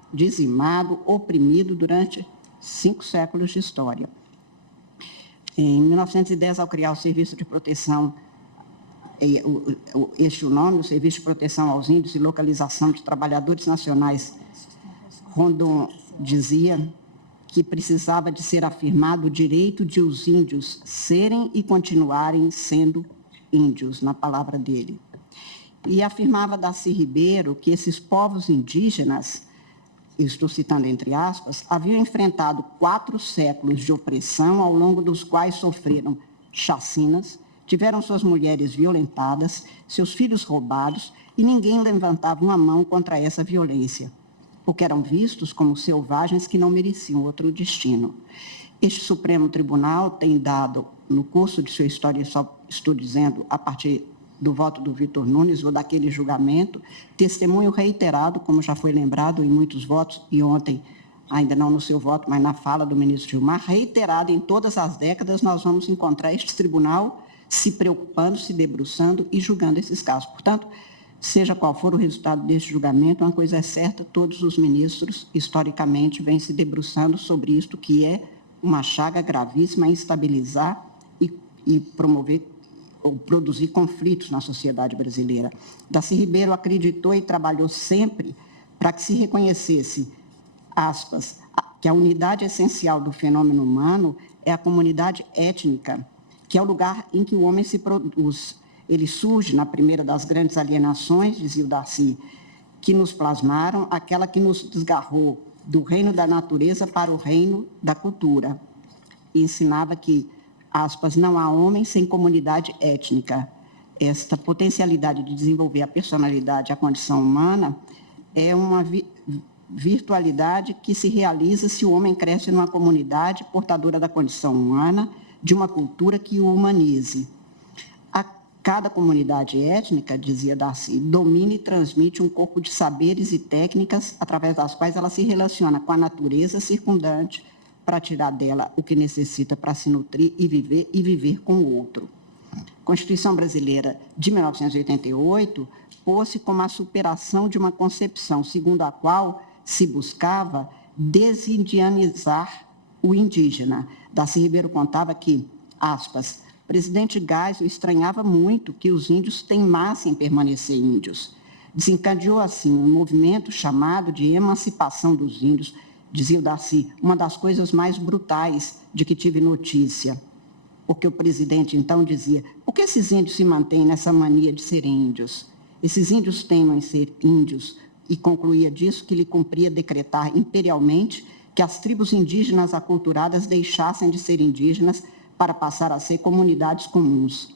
oprimido durante 5 séculos de história. Em 1910, ao criar o Serviço de Proteção, o nome, o Serviço de Proteção aos Índios e Localização de Trabalhadores Nacionais, Rondon dizia que precisava de ser afirmado o direito de os índios serem e continuarem sendo índios, na palavra dele. E afirmava Darcy Ribeiro que esses povos indígenas, estou citando entre aspas, haviam enfrentado 4 séculos de opressão, ao longo dos quais sofreram chacinas, tiveram suas mulheres violentadas, seus filhos roubados, e ninguém levantava uma mão contra essa violência, porque eram vistos como selvagens que não mereciam outro destino. Este Supremo Tribunal tem dado, no curso de sua história, só estou dizendo, a partir do voto do Vitor Nunes ou daquele julgamento, testemunho reiterado, como já foi lembrado em muitos votos, e ontem, ainda não no seu voto, mas na fala do ministro Gilmar, reiterado em todas as décadas, nós vamos encontrar este tribunal se preocupando, se debruçando e julgando esses casos. Portanto, seja qual for o resultado deste julgamento, uma coisa é certa, todos os ministros, historicamente, vêm se debruçando sobre isto, que é uma chaga gravíssima, instabilizar e promover ou produzir conflitos na sociedade brasileira. Darcy Ribeiro acreditou e trabalhou sempre para que se reconhecesse, aspas, que a unidade essencial do fenômeno humano é a comunidade étnica, que é o lugar em que o homem se produz. Ele surge na primeira das grandes alienações, dizia o Darcy, que nos plasmaram, aquela que nos desgarrou do reino da natureza para o reino da cultura. E ensinava que, aspas, não há homem sem comunidade étnica. Esta potencialidade de desenvolver a personalidade, a condição humana, é uma virtualidade que se realiza se o homem cresce numa comunidade portadora da condição humana, de uma cultura que o humanize. Cada comunidade étnica, dizia Darcy, domina e transmite um corpo de saberes e técnicas através das quais ela se relaciona com a natureza circundante para tirar dela o que necessita para se nutrir e viver com o outro. A Constituição Brasileira de 1988 pôs-se como a superação de uma concepção segundo a qual se buscava desindianizar o indígena. Darcy Ribeiro contava que, aspas, o presidente Geisel estranhava muito que os índios teimassem em permanecer índios. Desencadeou, assim, um movimento chamado de emancipação dos índios, dizia o Darcy, uma das coisas mais brutais de que tive notícia. Porque o presidente, então, dizia, por que esses índios se mantêm nessa mania de serem índios? Esses índios teimam em ser índios, e concluía disso que lhe cumpria decretar imperialmente que as tribos indígenas aculturadas deixassem de ser indígenas para passar a ser comunidades comuns.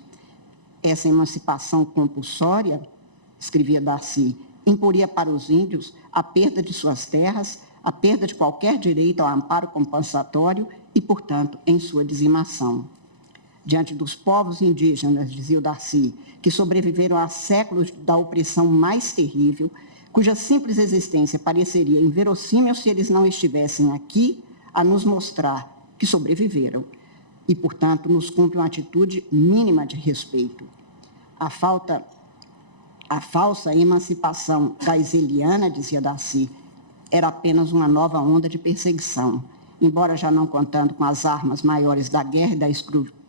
Essa emancipação compulsória, escrevia Darcy, imporia para os índios a perda de suas terras, a perda de qualquer direito ao amparo compensatório e, portanto, em sua dizimação. Diante dos povos indígenas, dizia o Darcy, que sobreviveram a séculos da opressão mais terrível, cuja simples existência pareceria inverossímil se eles não estivessem aqui a nos mostrar que sobreviveram e, portanto, nos cumpre uma atitude mínima de respeito. A falsa emancipação geiseliana, dizia Darcy, era apenas uma nova onda de perseguição, embora já não contando com as armas maiores da guerra e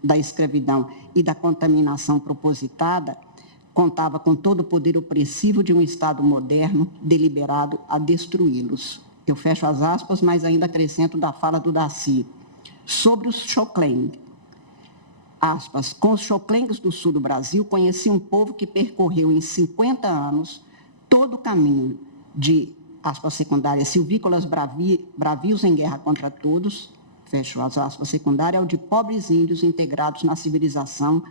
da escravidão e da contaminação propositada, contava com todo o poder opressivo de um Estado moderno, deliberado a destruí-los. Eu fecho as aspas, mas ainda acrescento da fala do Darcy. Sobre os Xocleng, aspas, com os Xoclengues do sul do Brasil, conheci um povo que percorreu em 50 anos todo o caminho de, aspas secundárias, silvícolas bravios em guerra contra todos, fecho as aspas secundárias, ao de pobres índios integrados na civilização,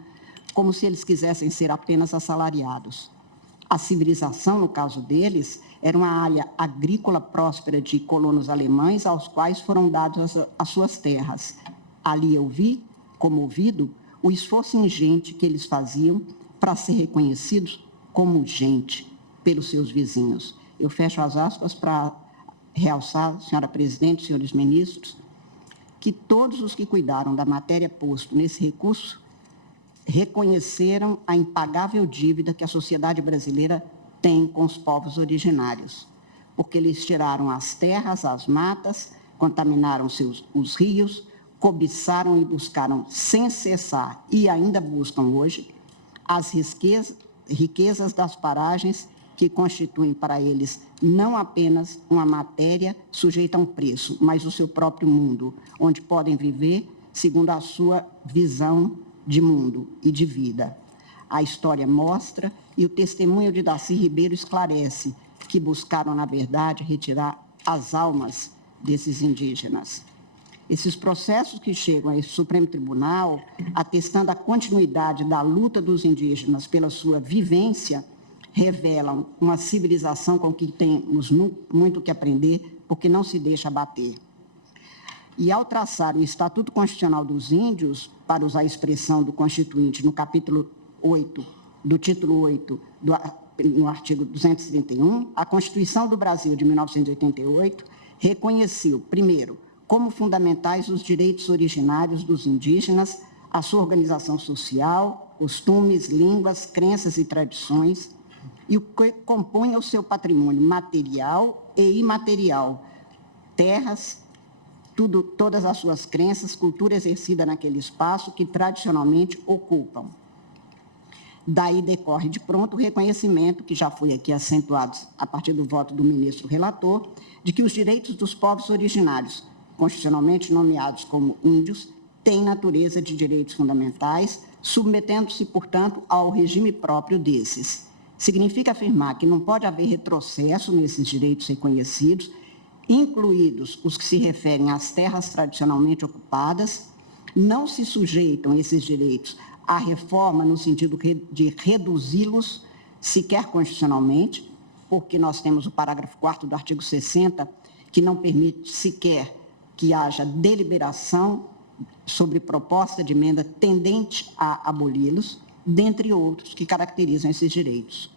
como se eles quisessem ser apenas assalariados. A civilização, no caso deles, era uma área agrícola próspera de colonos alemães aos quais foram dadas as suas terras. Ali eu vi, comovido, o esforço ingente que eles faziam para ser reconhecidos como gente pelos seus vizinhos. Eu fecho as aspas para realçar, senhora presidente, senhores ministros, que todos os que cuidaram da matéria posto nesse recurso reconheceram a impagável dívida que a sociedade brasileira tem com os povos originários, porque eles tiraram as terras, as matas, contaminaram os rios, cobiçaram e buscaram sem cessar, e ainda buscam hoje, as riquezas das paragens que constituem para eles não apenas uma matéria sujeita a um preço, mas o seu próprio mundo, onde podem viver segundo a sua visão de mundo e de vida. A história mostra e o testemunho de Darcy Ribeiro esclarece que buscaram, na verdade, retirar as almas desses indígenas. Esses processos que chegam a esse Supremo Tribunal, atestando a continuidade da luta dos indígenas pela sua vivência, revelam uma civilização com que temos muito que aprender, porque não se deixa abater. E ao traçar o Estatuto Constitucional dos Índios, para usar a expressão do Constituinte no capítulo 8, do título 8, no artigo 231, a Constituição do Brasil de 1988 reconheceu, primeiro, como fundamentais os direitos originários dos indígenas, a sua organização social, costumes, línguas, crenças e tradições, e o que compõe o seu patrimônio material e imaterial, terras, todas as suas crenças, cultura exercida naquele espaço que tradicionalmente ocupam. Daí decorre de pronto o reconhecimento, que já foi aqui acentuado a partir do voto do ministro relator, de que os direitos dos povos originários, constitucionalmente nomeados como índios, têm natureza de direitos fundamentais, submetendo-se, portanto, ao regime próprio desses. Significa afirmar que não pode haver retrocesso nesses direitos reconhecidos, incluídos os que se referem às terras tradicionalmente ocupadas, não se sujeitam esses direitos à reforma no sentido de reduzi-los, sequer constitucionalmente, porque nós temos o parágrafo 4º do artigo 60, que não permite sequer que haja deliberação sobre proposta de emenda tendente a aboli-los, dentre outros que caracterizam esses direitos.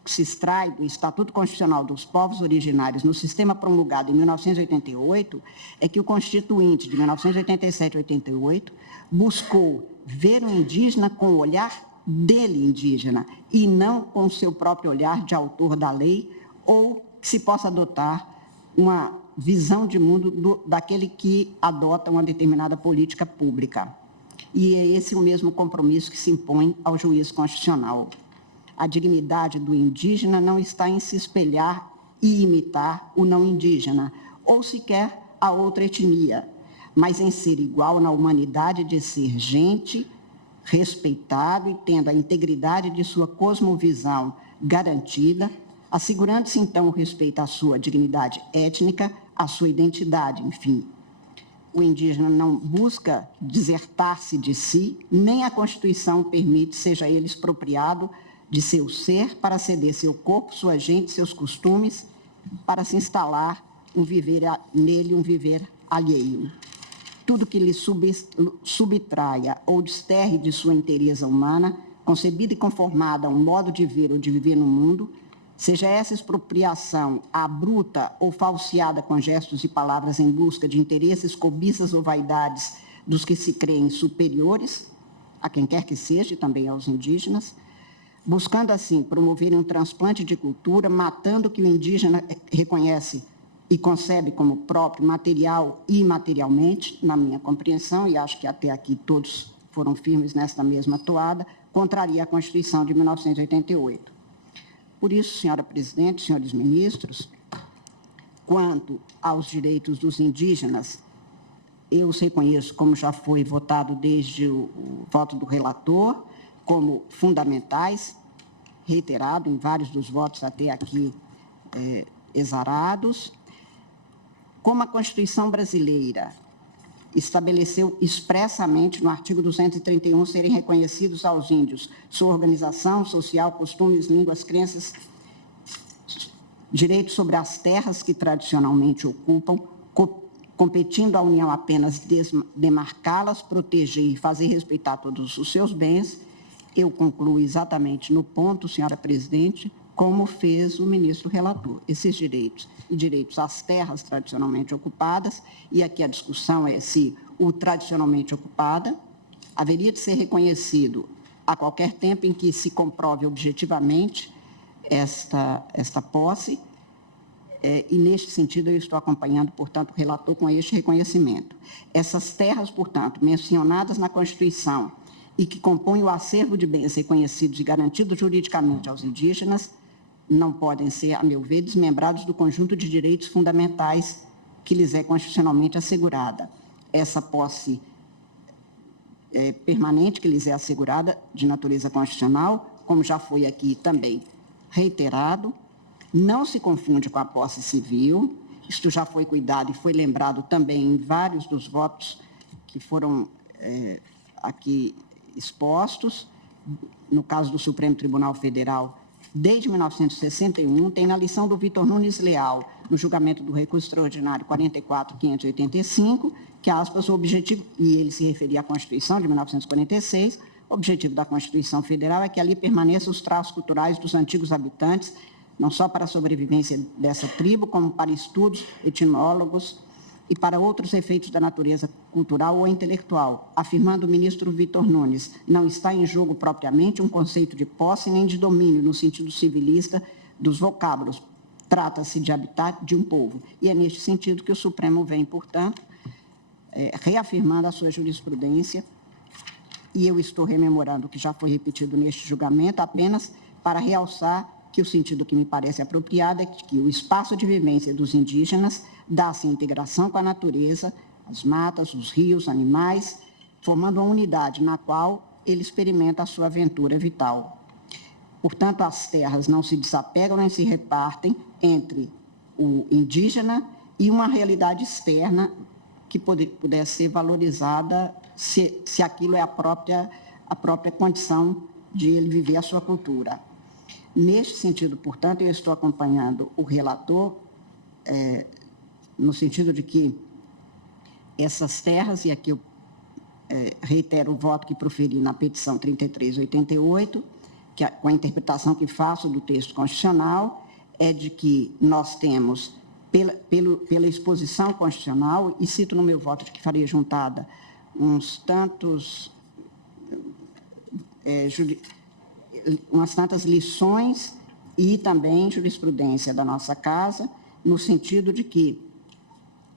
O que se extrai do Estatuto Constitucional dos Povos Originários no sistema promulgado em 1988 é que o Constituinte de 1987-88 buscou ver o indígena com o olhar dele indígena e não com o seu próprio olhar de autor da lei, ou que se possa adotar uma visão de mundo daquele que adota uma determinada política pública. E é esse o mesmo compromisso que se impõe ao juiz constitucional. A dignidade do indígena não está em se espelhar e imitar o não indígena, ou sequer a outra etnia, mas em ser igual na humanidade de ser gente, respeitado e tendo a integridade de sua cosmovisão garantida, assegurando-se, então, o respeito à sua dignidade étnica, à sua identidade, enfim. O indígena não busca desertar-se de si, nem a Constituição permite seja ele expropriado de seu ser para ceder seu corpo, sua gente, seus costumes, para se instalar nele um viver alheio. Tudo que lhe subtraia ou desterre de sua inteireza humana, concebida e conformada a um modo de ver ou de viver no mundo, seja essa expropriação abrupta ou falseada com gestos e palavras em busca de interesses, cobiças ou vaidades dos que se creem superiores, a quem quer que seja, e também aos indígenas, buscando, assim, promover um transplante de cultura, matando o que o indígena reconhece e concebe como próprio, material e imaterialmente, na minha compreensão, e acho que até aqui todos foram firmes nesta mesma toada, contraria a Constituição de 1988. Por isso, senhora presidente, senhores ministros, quanto aos direitos dos indígenas, eu os reconheço, como já foi votado desde o voto do relator, como fundamentais, reiterado em vários dos votos até aqui exarados. Como a Constituição brasileira estabeleceu expressamente no artigo 231 serem reconhecidos aos índios sua organização social, costumes, línguas, crenças, direitos sobre as terras que tradicionalmente ocupam, competindo à União apenas demarcá-las, proteger e fazer respeitar todos os seus bens, eu concluo exatamente no ponto, senhora presidente, como fez o ministro relator. Esses direitos, e direitos às terras tradicionalmente ocupadas, e aqui a discussão é se o tradicionalmente ocupada haveria de ser reconhecido a qualquer tempo em que se comprove objetivamente esta posse, e neste sentido eu estou acompanhando, portanto, o relator com este reconhecimento. Essas terras, portanto, mencionadas na Constituição e que compõem o acervo de bens reconhecidos e garantidos juridicamente aos indígenas, não podem ser, a meu ver, desmembrados do conjunto de direitos fundamentais que lhes é constitucionalmente assegurada. Essa posse permanente que lhes é assegurada, de natureza constitucional, como já foi aqui também reiterado, não se confunde com a posse civil. Isto já foi cuidado e foi lembrado também em vários dos votos que foram aqui expostos. No caso do Supremo Tribunal Federal, desde 1961, tem na lição do Vitor Nunes Leal, no julgamento do recurso extraordinário 44.585, que, aspas, o objetivo, e ele se referia à Constituição de 1946, o objetivo da Constituição Federal é que ali permaneçam os traços culturais dos antigos habitantes, não só para a sobrevivência dessa tribo, como para estudos etnólogos e para outros efeitos da natureza cultural ou intelectual, afirmando o ministro Vitor Nunes, não está em jogo propriamente um conceito de posse nem de domínio no sentido civilista dos vocábulos. Trata-se de habitat de um povo. E é neste sentido que o Supremo vem, portanto, reafirmando a sua jurisprudência e eu estou rememorando o que já foi repetido neste julgamento apenas para realçar que o sentido que me parece apropriado é que o espaço de vivência dos indígenas dá-se integração com a natureza, as matas, os rios, animais, formando uma unidade na qual ele experimenta a sua aventura vital. Portanto, as terras não se desapegam nem se repartem entre o indígena e uma realidade externa que pudesse ser valorizada se aquilo é a própria condição de ele viver a sua cultura. Neste sentido, portanto, eu estou acompanhando o relator, no sentido de que essas terras, e aqui eu reitero o voto que proferi na petição 3388, que, com a interpretação que faço do texto constitucional, é de que nós temos, pela exposição constitucional, e cito no meu voto de que faria juntada umas tantas lições e também jurisprudência da nossa Casa, no sentido de que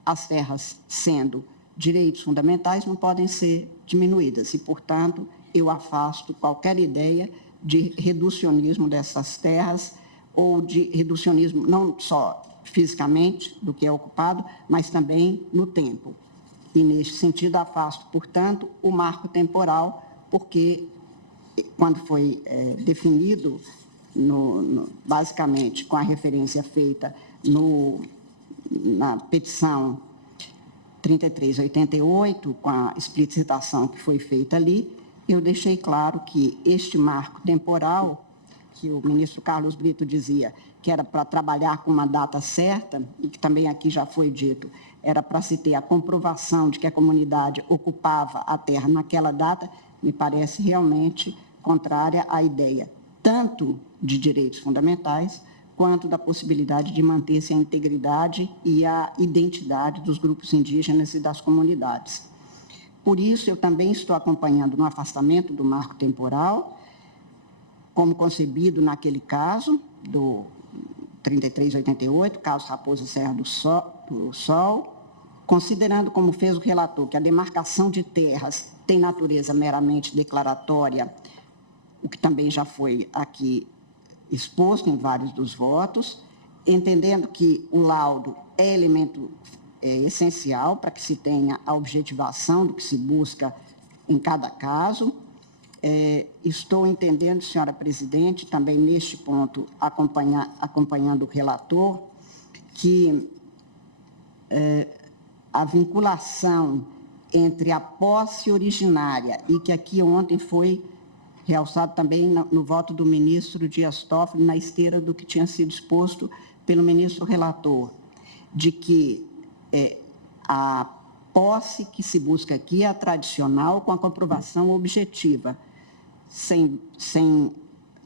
as terras, sendo direitos fundamentais, não podem ser diminuídas e, portanto, eu afasto qualquer ideia de reducionismo dessas terras ou de reducionismo não só fisicamente do que é ocupado, mas também no tempo. E, neste sentido, afasto, portanto, o marco temporal, porque, quando foi definido, basicamente, com a referência feita na petição 3388, com a explicitação que foi feita ali, eu deixei claro que este marco temporal, que o ministro Carlos Brito dizia que era para trabalhar com uma data certa, e que também aqui já foi dito, era para se ter a comprovação de que a comunidade ocupava a terra naquela data, me parece realmente contrária à ideia tanto de direitos fundamentais, quanto da possibilidade de manter-se a integridade e a identidade dos grupos indígenas e das comunidades. Por isso, eu também estou acompanhando no afastamento do marco temporal, como concebido naquele caso, do 3388, caso Raposa Serra do Sol, considerando, como fez o relator, que a demarcação de terras tem natureza meramente declaratória, o que também já foi aqui exposto em vários dos votos, entendendo que o laudo é elemento essencial para que se tenha a objetivação do que se busca em cada caso. Estou entendendo, senhora presidente, também neste ponto, acompanhando o relator, que a vinculação entre a posse originária e que aqui ontem foi realçado também no voto do ministro Dias Toffoli, na esteira do que tinha sido exposto pelo ministro relator, de que a posse que se busca aqui é a tradicional com a comprovação objetiva, sem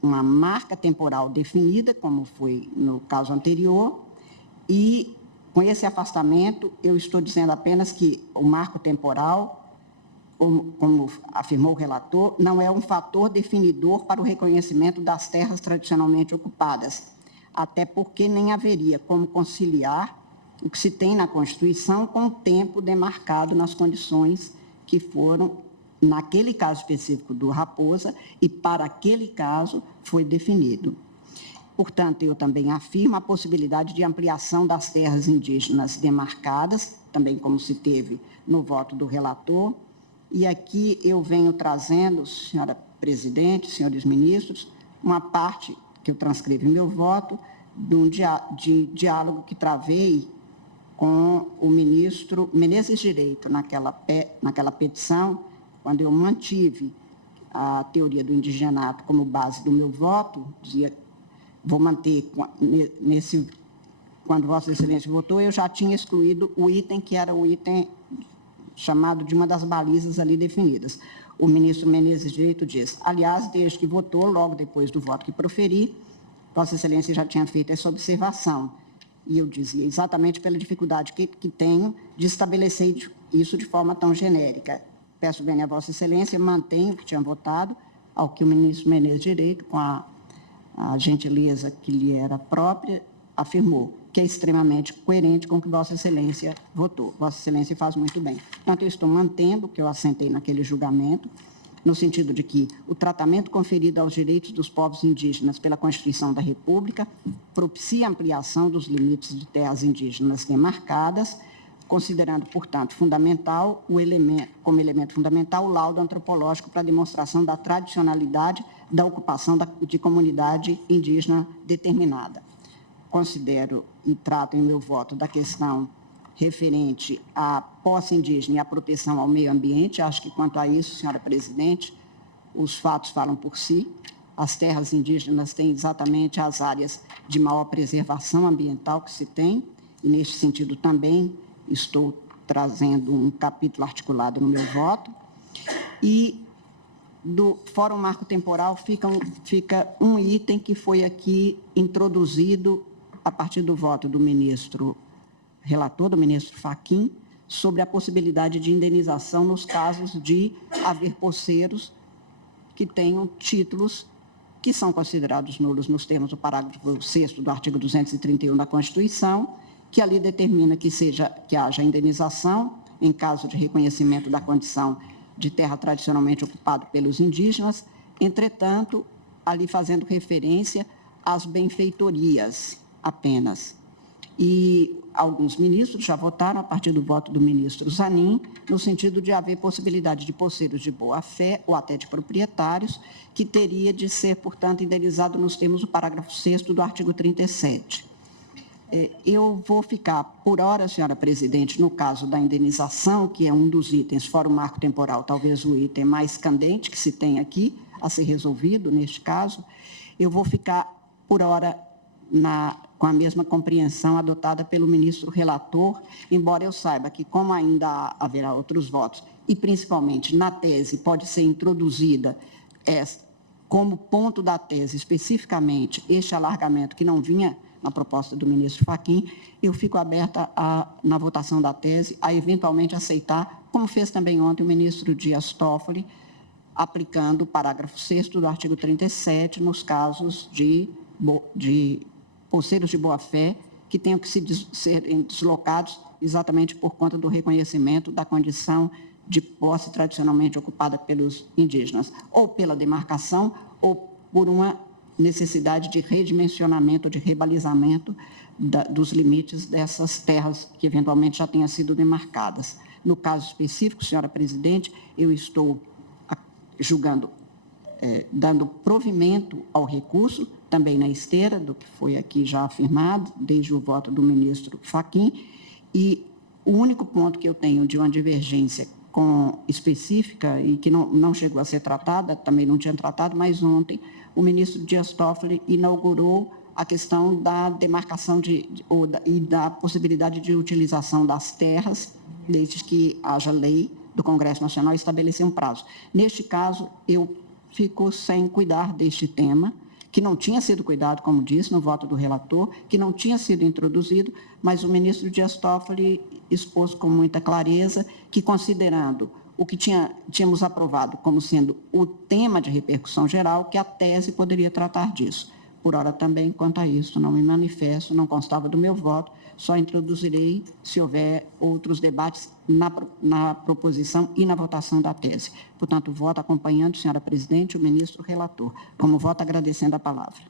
uma marca temporal definida, como foi no caso anterior, e com esse afastamento eu estou dizendo apenas que o marco temporal, como afirmou o relator, não é um fator definidor para o reconhecimento das terras tradicionalmente ocupadas, até porque nem haveria como conciliar o que se tem na Constituição com o tempo demarcado nas condições que foram, naquele caso específico do Raposa, e para aquele caso foi definido. Portanto, eu também afirmo a possibilidade de ampliação das terras indígenas demarcadas, também como se teve no voto do relator. E aqui eu venho trazendo, senhora presidente, senhores ministros, uma parte que eu transcrevo em meu voto, de diálogo que travei com o ministro Menezes Direito naquela petição, quando eu mantive a teoria do indigenato como base do meu voto, dizia, vou manter quando Vossa Excelência votou, eu já tinha excluído o item que era o item chamado de uma das balizas ali definidas. O ministro Menezes Direito diz, aliás, desde que votou, logo depois do voto que proferi, Vossa Excelência já tinha feito essa observação. E eu dizia, exatamente pela dificuldade que tenho de estabelecer isso de forma tão genérica. Peço bem a Vossa Excelência, mantenho o que tinha votado, ao que o ministro Menezes Direito, com a gentileza que lhe era própria, afirmou que é extremamente coerente com o que Vossa Excelência votou. Vossa Excelência faz muito bem. Portanto, eu estou mantendo o que eu assentei naquele julgamento, no sentido de que o tratamento conferido aos direitos dos povos indígenas pela Constituição da República propicia a ampliação dos limites de terras indígenas demarcadas, considerando, portanto, fundamental como elemento fundamental o laudo antropológico para demonstração da tradicionalidade da ocupação de comunidade indígena determinada. Considero e trato em meu voto da questão referente à posse indígena e à proteção ao meio ambiente. Acho que, quanto a isso, senhora presidente, os fatos falam por si. As terras indígenas têm exatamente as áreas de maior preservação ambiental que se tem, e, neste sentido, também estou trazendo um capítulo articulado no meu voto. E do Fórum Marco Temporal fica um item que foi aqui introduzido a partir do voto do ministro relator, do ministro Fachin, sobre a possibilidade de indenização nos casos de haver posseiros que tenham títulos que são considerados nulos nos termos do parágrafo 6º do artigo 231 da Constituição, que ali determina que haja indenização em caso de reconhecimento da condição de terra tradicionalmente ocupada pelos indígenas, entretanto, ali fazendo referência às benfeitorias apenas. E alguns ministros já votaram, a partir do voto do ministro Zanin, no sentido de haver possibilidade de posseiros de boa-fé ou até de proprietários, que teria de ser, portanto, indenizado nos termos do parágrafo 6º do artigo 37. Eu vou ficar, por hora, senhora presidente, no caso da indenização, que é um dos itens, fora o marco temporal, talvez o item mais candente que se tem aqui, a ser resolvido neste caso, eu vou ficar, por hora, com a mesma compreensão adotada pelo ministro relator, embora eu saiba que, como ainda haverá outros votos, e principalmente na tese pode ser introduzida como ponto da tese, especificamente, este alargamento que não vinha na proposta do ministro Fachin, eu fico aberta, na votação da tese, a eventualmente aceitar, como fez também ontem o ministro Dias Toffoli, aplicando o parágrafo 6º do artigo 37 nos casos de posseiros de boa-fé que tenham que ser deslocados exatamente por conta do reconhecimento da condição de posse tradicionalmente ocupada pelos indígenas, ou pela demarcação, ou por uma necessidade de redimensionamento, de rebalizamento dos limites dessas terras que eventualmente já tenham sido demarcadas. No caso específico, senhora presidente, eu estou julgando, dando provimento ao recurso, também na esteira do que foi aqui já afirmado, desde o voto do ministro Fachin, e o único ponto que eu tenho de uma divergência específica e que não chegou a ser tratada, também não tinha tratado, mas ontem o ministro Dias Toffoli inaugurou a questão da demarcação e da possibilidade de utilização das terras, desde que haja lei do Congresso Nacional estabelecer um prazo. Neste caso, eu fico sem cuidar deste tema, que não tinha sido cuidado, como disse, no voto do relator, que não tinha sido introduzido, mas o ministro Dias Toffoli expôs com muita clareza que, considerando o que tínhamos aprovado como sendo o tema de repercussão geral, que a tese poderia tratar disso. Por ora também, quanto a isso, não me manifesto, não constava do meu voto, só introduzirei se houver outros debates na proposição e na votação da tese. Portanto, voto acompanhando, senhora presidente, o ministro relator. Como voto, agradecendo a palavra.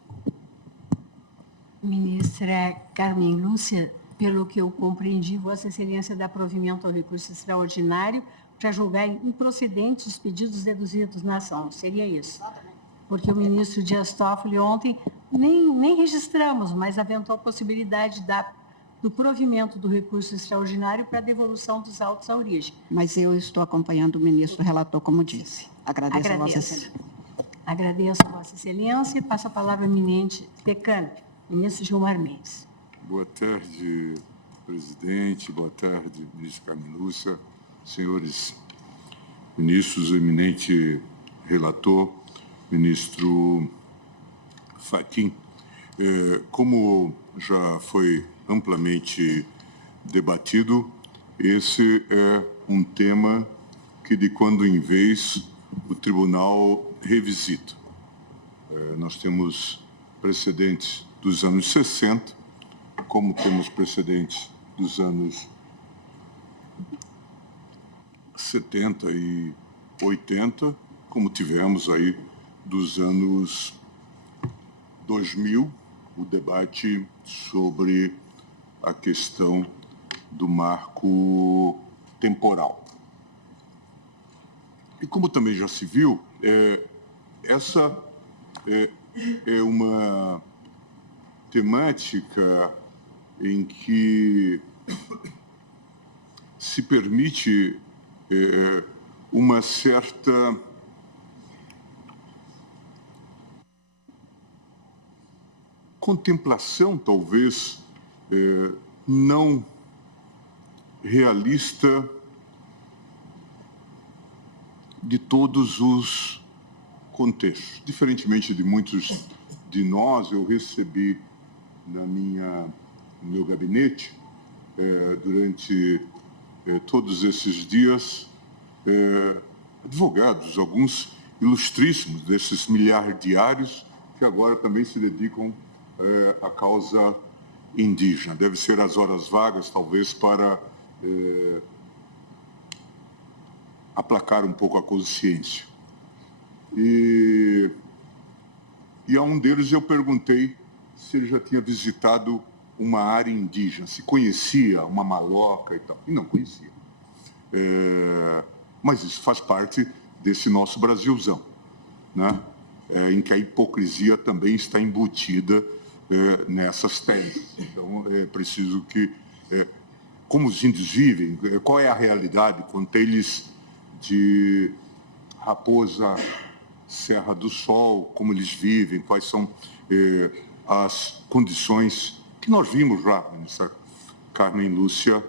Ministra Carmen Lúcia, pelo que eu compreendi, Vossa Excelência dá provimento ao recurso extraordinário para julgar improcedentes os pedidos deduzidos na ação. Seria isso? Porque o ministro Dias Toffoli ontem nem registramos, mas aventou a possibilidade do provimento do recurso extraordinário para a devolução dos autos à origem. Mas eu estou acompanhando o ministro relator, como disse. Agradeço a Vossa Excelência. Agradeço a Vossa Excelência e passo a palavra ao eminente decano, ministro Gilmar Mendes. Boa tarde, presidente. Boa tarde, ministro Carmen Lúcia, senhores ministros, o eminente relator, ministro Fachin. Como já foi amplamente debatido, esse é um tema que, de quando em vez, o tribunal revisita. Nós temos precedentes dos anos 60, como temos precedentes dos anos 70 e 80, como tivemos aí dos anos 2000, o debate sobre a questão do marco temporal. E como também já se viu, essa é uma temática em que se permite uma certa contemplação, talvez, não realista de todos os contextos. Diferentemente de muitos de nós, eu recebi no meu gabinete, durante todos esses dias, advogados, alguns ilustríssimos desses miliardários que agora também se dedicam à causa indígena. Deve ser as horas vagas, talvez, para aplacar um pouco a consciência. E a um deles eu perguntei se ele já tinha visitado uma área indígena, se conhecia uma maloca e tal. E não conhecia. Mas isso faz parte desse nosso Brasilzão, né? Em que a hipocrisia também está embutida nessas teses. Então, é preciso que... como os índios vivem, qual é a realidade, contei-lhes de Raposa Serra do Sol, como eles vivem, quais são as condições que nós vimos lá, ministra Carmen Lúcia,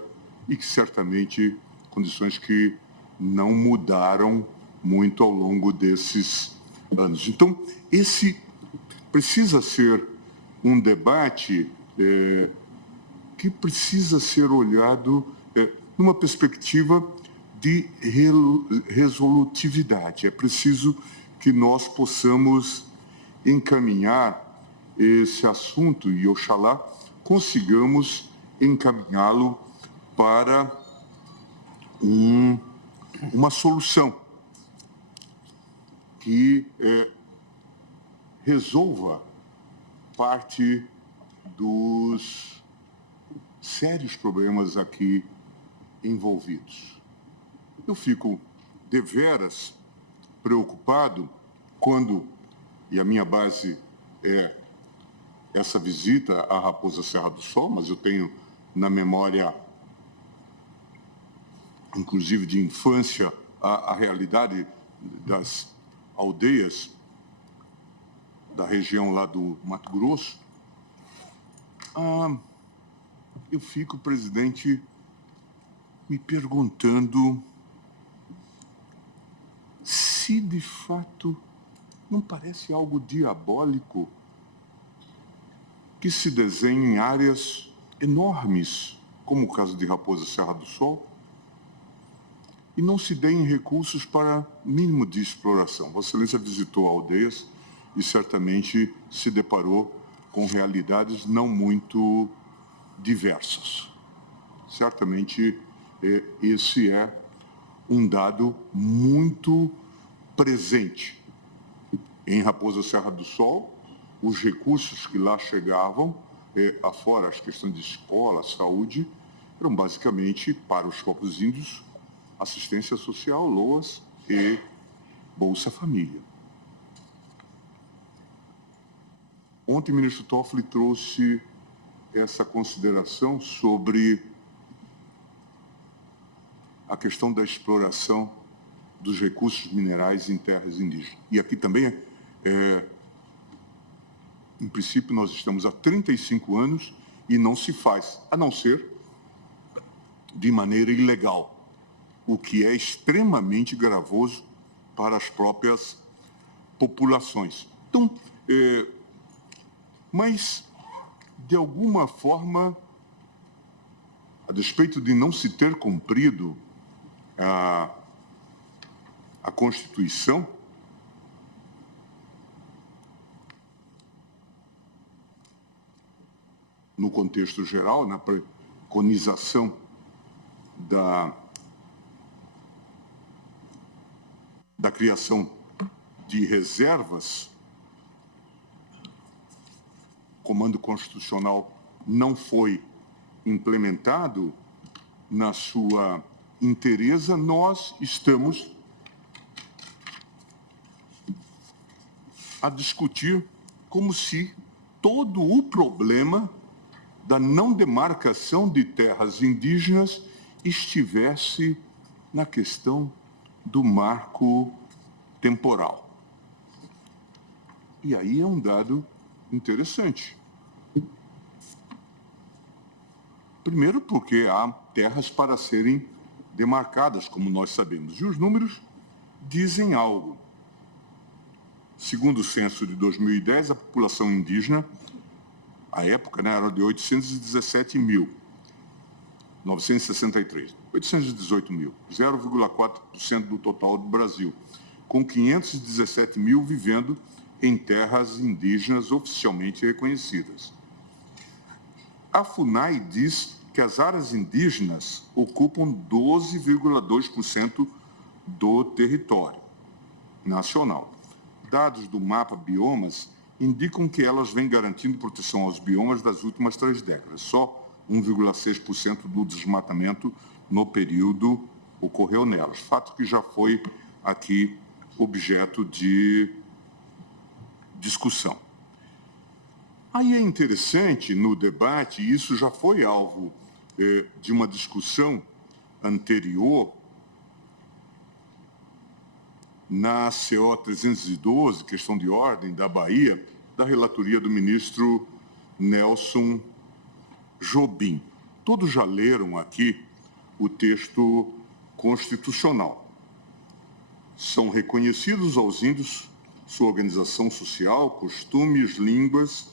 e que certamente condições que não mudaram muito ao longo desses anos. Então, esse precisa ser um debate que precisa ser olhado numa perspectiva de resolutividade. É preciso que nós possamos encaminhar esse assunto e, oxalá, consigamos encaminhá-lo para uma solução que resolva parte dos sérios problemas aqui envolvidos. Eu fico deveras preocupado quando, e a minha base é essa visita à Raposa Serra do Sol, mas eu tenho na memória, inclusive de infância, a realidade das aldeias da região lá do Mato Grosso. Eu fico, presidente, me perguntando se de fato não parece algo diabólico que se desenhe em áreas enormes, como o caso de Raposa Serra do Sol, e não se deem recursos para mínimo de exploração. Vossa Excelência visitou aldeias e certamente se deparou com realidades não muito diversas. Certamente esse é um dado muito presente. Em Raposa Serra do Sol, os recursos que lá chegavam, afora as questões de escola, saúde, eram basicamente para os povos índios, assistência social, LOAS e Bolsa Família. Ontem o ministro Toffoli trouxe essa consideração sobre a questão da exploração dos recursos minerais em terras indígenas. E aqui também, em princípio, nós estamos há 35 anos e não se faz, a não ser de maneira ilegal, o que é extremamente gravoso para as próprias populações. Então, mas, de alguma forma, a despeito de não se ter cumprido a Constituição, no contexto geral, na preconização da criação de reservas, o comando constitucional não foi implementado na sua inteireza, nós estamos a discutir como se todo o problema da não demarcação de terras indígenas estivesse na questão do marco temporal. E aí é um dado interessante. Primeiro porque há terras para serem demarcadas, como nós sabemos, e os números dizem algo. Segundo o censo de 2010, a população indígena, à época, era de 817.963. 818 mil, 0,4% do total do Brasil, com 517 mil vivendo em terras indígenas oficialmente reconhecidas. A FUNAI diz que as áreas indígenas ocupam 12,2% do território nacional. Dados do mapa Biomas indicam que elas vêm garantindo proteção aos biomas das últimas 3 décadas. Só 1,6% do desmatamento no período ocorreu nelas. Fato que já foi aqui objeto de discussão. Aí é interessante no debate, e isso já foi alvo de uma discussão anterior, na CO 312, questão de ordem da Bahia, da relatoria do ministro Nelson Jobim. Todos já leram aqui o texto constitucional. São reconhecidos aos índios sua organização social, costumes, línguas,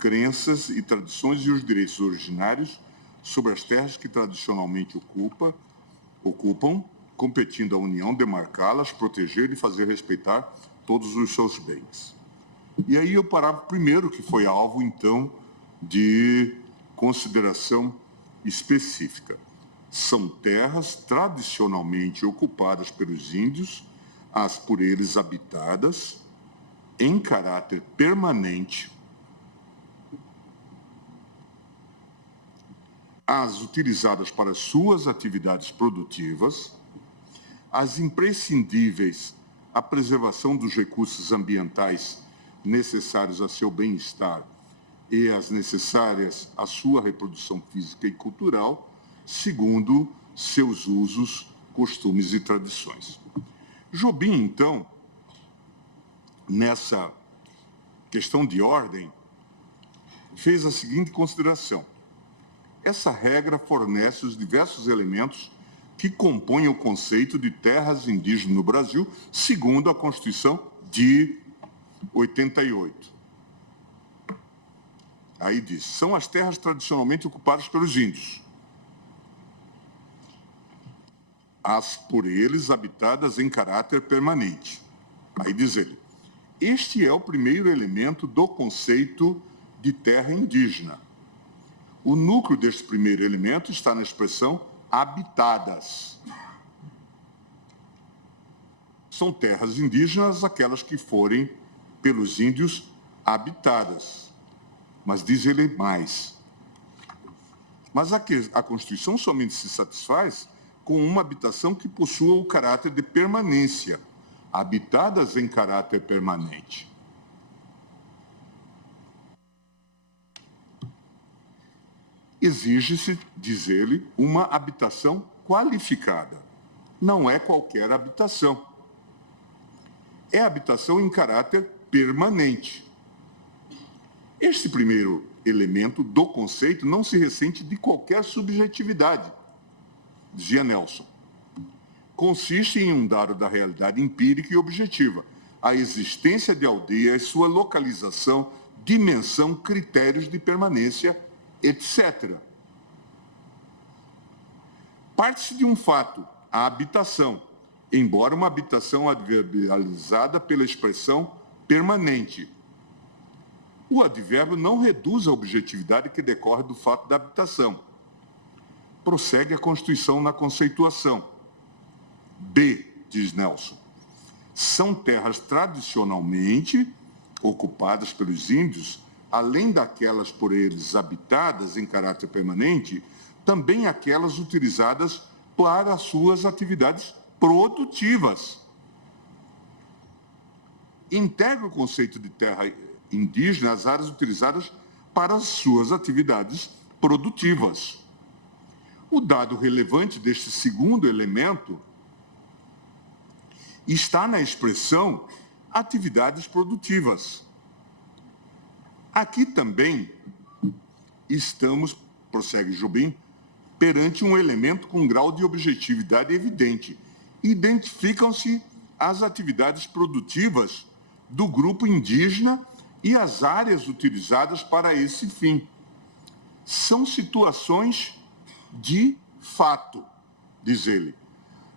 crenças e tradições e os direitos originários sobre as terras que tradicionalmente ocupam, competindo à União demarcá-las, proteger e fazer respeitar todos os seus bens. E aí o parágrafo primeiro, que foi alvo, então, de consideração específica. São terras tradicionalmente ocupadas pelos índios, as por eles habitadas, em caráter permanente, as utilizadas para suas atividades produtivas, as imprescindíveis à preservação dos recursos ambientais necessários a seu bem-estar e as necessárias à sua reprodução física e cultural, segundo seus usos, costumes e tradições. Jobim, então, nessa questão de ordem, fez a seguinte consideração. Essa regra fornece os diversos elementos que compõem o conceito de terras indígenas no Brasil, segundo a Constituição de 88. Aí diz, são as terras tradicionalmente ocupadas pelos índios, as por eles habitadas em caráter permanente. Aí diz ele, este é o primeiro elemento do conceito de terra indígena. O núcleo deste primeiro elemento está na expressão habitadas. São terras indígenas aquelas que forem pelos índios habitadas. Mas diz ele mais. Mas a Constituição somente se satisfaz com uma habitação que possua o caráter de permanência, habitadas em caráter permanente. Exige-se, diz ele, uma habitação qualificada. Não é qualquer habitação. É habitação em caráter permanente. Este primeiro elemento do conceito não se ressente de qualquer subjetividade, dizia Nelson. Consiste em um dado da realidade empírica e objetiva, a existência de aldeias, sua localização, dimensão, critérios de permanência, etc. Parte-se de um fato, a habitação, embora uma habitação adverbializada pela expressão permanente. O advérbio não reduz a objetividade que decorre do fato da habitação. Prossegue a Constituição na conceituação. B, diz Nelson. são terras tradicionalmente ocupadas pelos índios, além daquelas por eles habitadas em caráter permanente, também aquelas utilizadas para suas atividades produtivas. Integra o conceito de terra indígena as áreas utilizadas para as suas atividades produtivas. O dado relevante deste segundo elemento está na expressão atividades produtivas. Aqui também estamos, prossegue Jobim, perante um elemento com grau de objetividade evidente. Identificam-se as atividades produtivas do grupo indígena e as áreas utilizadas para esse fim. São situações de fato, diz ele.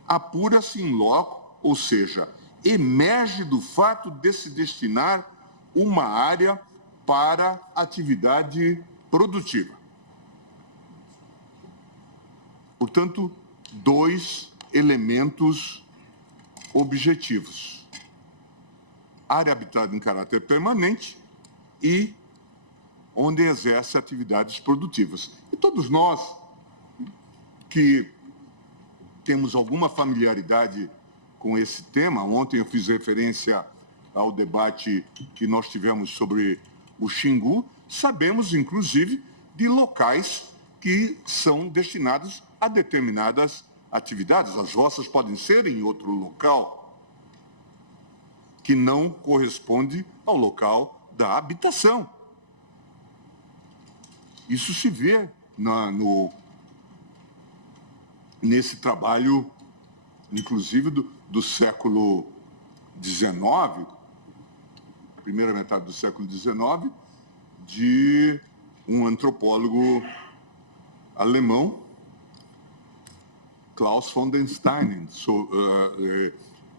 Apura-se in loco, ou seja, emerge do fato de se destinar uma área para atividade produtiva. Portanto, dois elementos objetivos. Área habitada em caráter permanente e onde exerce atividades produtivas. E todos nós que temos alguma familiaridade com esse tema, ontem eu fiz referência ao debate que nós tivemos sobre o Xingu, sabemos, inclusive, de locais que são destinados a determinadas atividades. As roças podem ser em outro local que não corresponde ao local da habitação. Isso se vê nesse trabalho, inclusive, do século XIX, primeira metade do século XIX, de um antropólogo alemão, Klaus von den Steinen,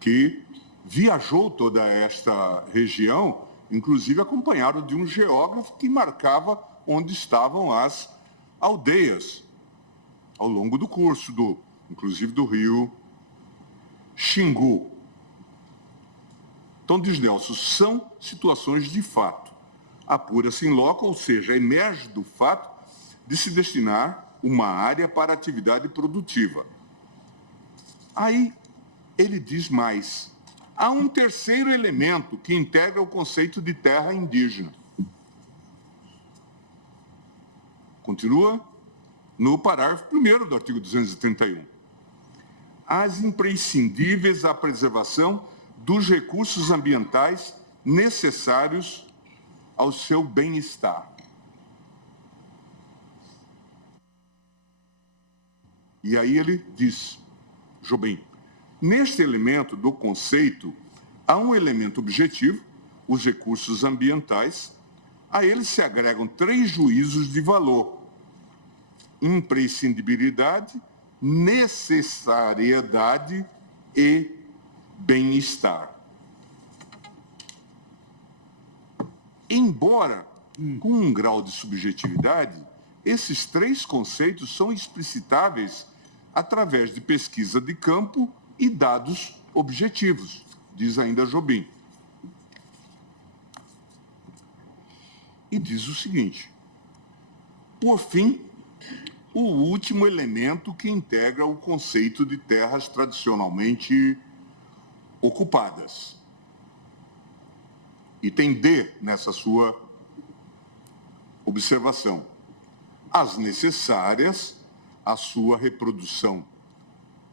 que viajou toda esta região, inclusive acompanhado de um geógrafo que marcava onde estavam as aldeias ao longo do curso, inclusive do rio Xingu. Então, diz Nelson, são situações de fato. Apura-se in loco, ou seja, emerge do fato de se destinar uma área para atividade produtiva. Aí ele diz mais. Há um terceiro elemento que integra o conceito de terra indígena. Continua no parágrafo 1º do artigo 231. As imprescindíveis à preservação dos recursos ambientais necessários ao seu bem-estar. E aí ele diz, Jobim, neste elemento do conceito, há um elemento objetivo, os recursos ambientais, a eles se agregam 3 juízos de valor: imprescindibilidade, necessariedade e bem-estar. Embora com um grau de subjetividade, esses 3 conceitos são explicitáveis através de pesquisa de campo e dados objetivos, diz ainda Jobim. E diz o seguinte: por fim, o último elemento que integra o conceito de terras tradicionalmente ocupadas. Item D nessa sua observação. As necessárias à sua reprodução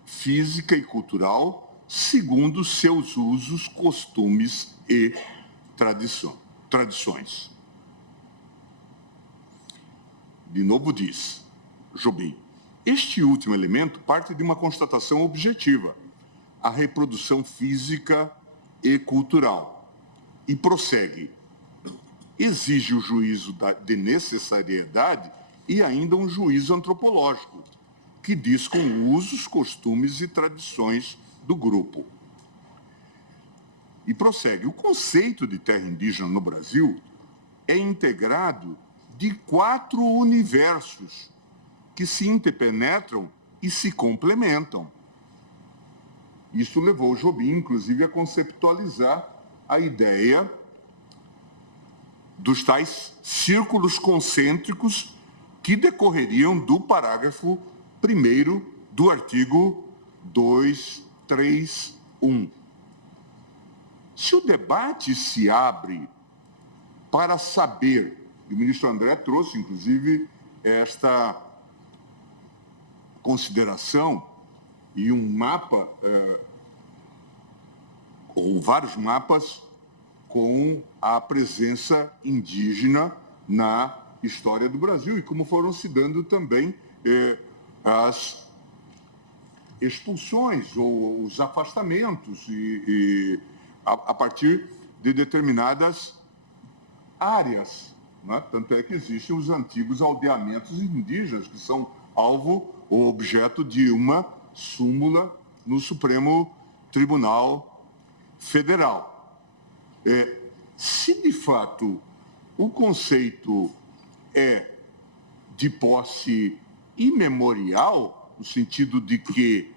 física e cultural, segundo seus usos, costumes e tradições. De novo diz Jobim, este último elemento parte de uma constatação objetiva, a reprodução física e cultural, e prossegue. Exige o juízo de necessariedade e ainda um juízo antropológico, que diz com usos, costumes e tradições do grupo. E prossegue. O conceito de terra indígena no Brasil é integrado de 4 universos que se interpenetram e se complementam. isso levou Jobim, inclusive, a conceptualizar a ideia dos tais círculos concêntricos que decorreriam do parágrafo 1º do artigo 231. Se o debate se abre para saber, e o ministro André trouxe, inclusive, esta consideração e um mapa, ou vários mapas, com a presença indígena na história do Brasil e como foram se dando também as expulsões ou os afastamentos a partir de determinadas áreas, né? Tanto é que existem os antigos aldeamentos indígenas, que são alvo ou objeto de uma súmula no Supremo Tribunal Federal. Se, de fato, o conceito é de posse imemorial, no sentido de que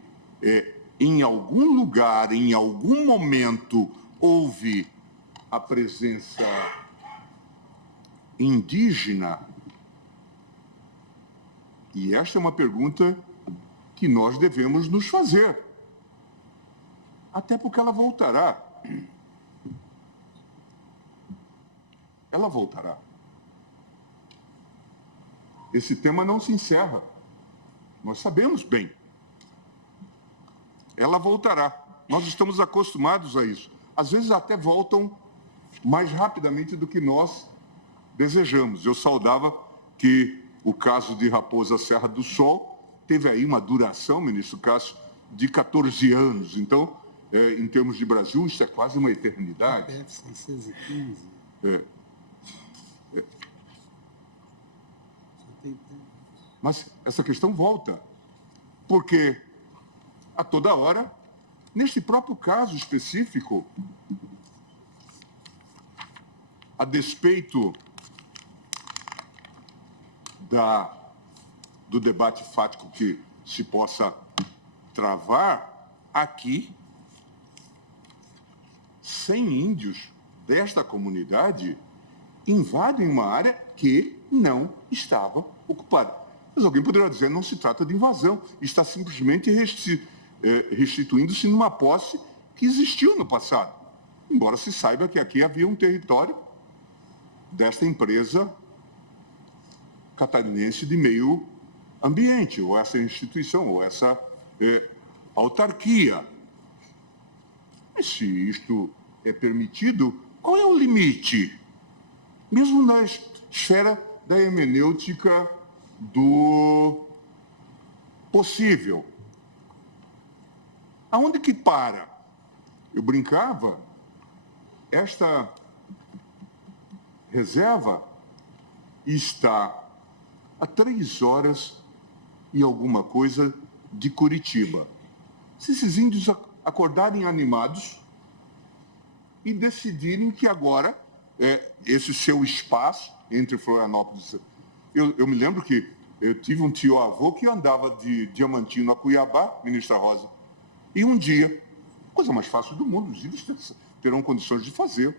em algum lugar, em algum momento, houve a presença indígena, e esta é uma pergunta que nós devemos nos fazer, até porque ela voltará. Ela voltará. Esse tema não se encerra. Nós sabemos bem. Ela voltará. Nós estamos acostumados a isso. Às vezes até voltam mais rapidamente do que nós desejamos. Eu saudava que o caso de Raposa Serra do Sol teve aí uma duração, ministro Cássio, de 14 anos. Então, em termos de Brasil, isso é quase uma eternidade. 615. Mas essa questão volta, porque a toda hora, neste próprio caso específico, a despeito do debate fático que se possa travar, aqui, 100 índios desta comunidade invadem uma área que não estava ocupada. Mas alguém poderá dizer, não se trata de invasão, está simplesmente restituindo-se numa posse que existiu no passado. Embora se saiba que aqui havia um território desta empresa catarinense de meio ambiente, ou essa instituição, ou essa autarquia. Mas se isto é permitido, qual é o limite? Mesmo na esfera da hermenêutica do possível. Aonde que para? Eu brincava, esta reserva está a 3 horas e alguma coisa de Curitiba. Se esses índios acordarem animados e decidirem que agora esse seu espaço entre Florianópolis... Eu me lembro que eu tive um tio-avô que andava de Diamantino a Cuiabá, ministra Rosa, e um dia, coisa mais fácil do mundo, os índios terão condições de fazer.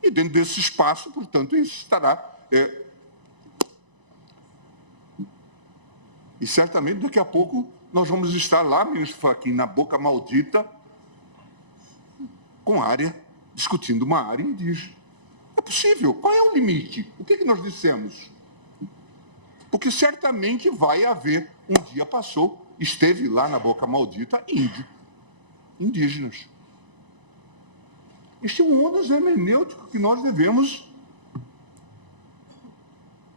E dentro desse espaço, portanto, isso estará... E certamente daqui a pouco nós vamos estar lá, ministro Fachin, na Boca Maldita, com área, discutindo uma área indígena. É possível. Qual é o limite? O que nós dissemos? Porque certamente vai haver, um dia passou, esteve lá na Boca Maldita, indígenas. Este é um ônus hermenêutico que nós devemos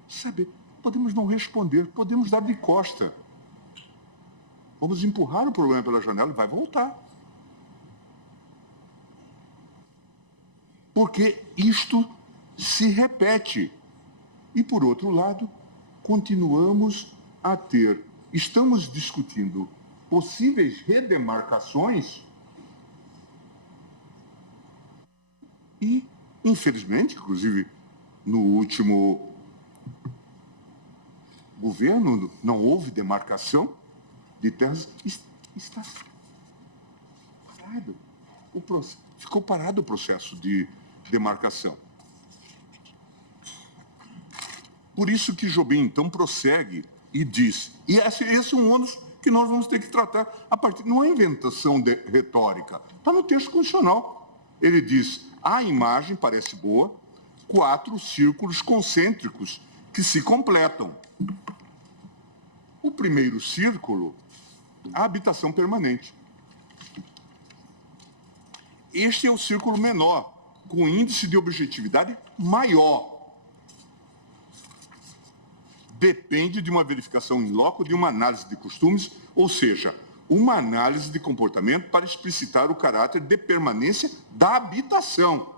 saber. Podemos não responder, podemos dar de costa. Vamos empurrar o problema pela janela e vai voltar. Porque isto se repete. E, por outro lado, continuamos a ter, estamos discutindo possíveis redemarcações e, infelizmente, inclusive no último governo, não houve demarcação de terras. parado o processo de demarcação. Por isso que Jobim, então, prossegue e diz, e esse é um ônus que nós vamos ter que tratar a partir, não é inventação retórica, está no texto constitucional. Ele diz, a imagem parece boa, 4 círculos concêntricos que se completam. O primeiro círculo, a habitação permanente. Este é o círculo menor, com índice de objetividade maior. Depende de uma verificação in loco, de uma análise de costumes, ou seja, uma análise de comportamento para explicitar o caráter de permanência da habitação.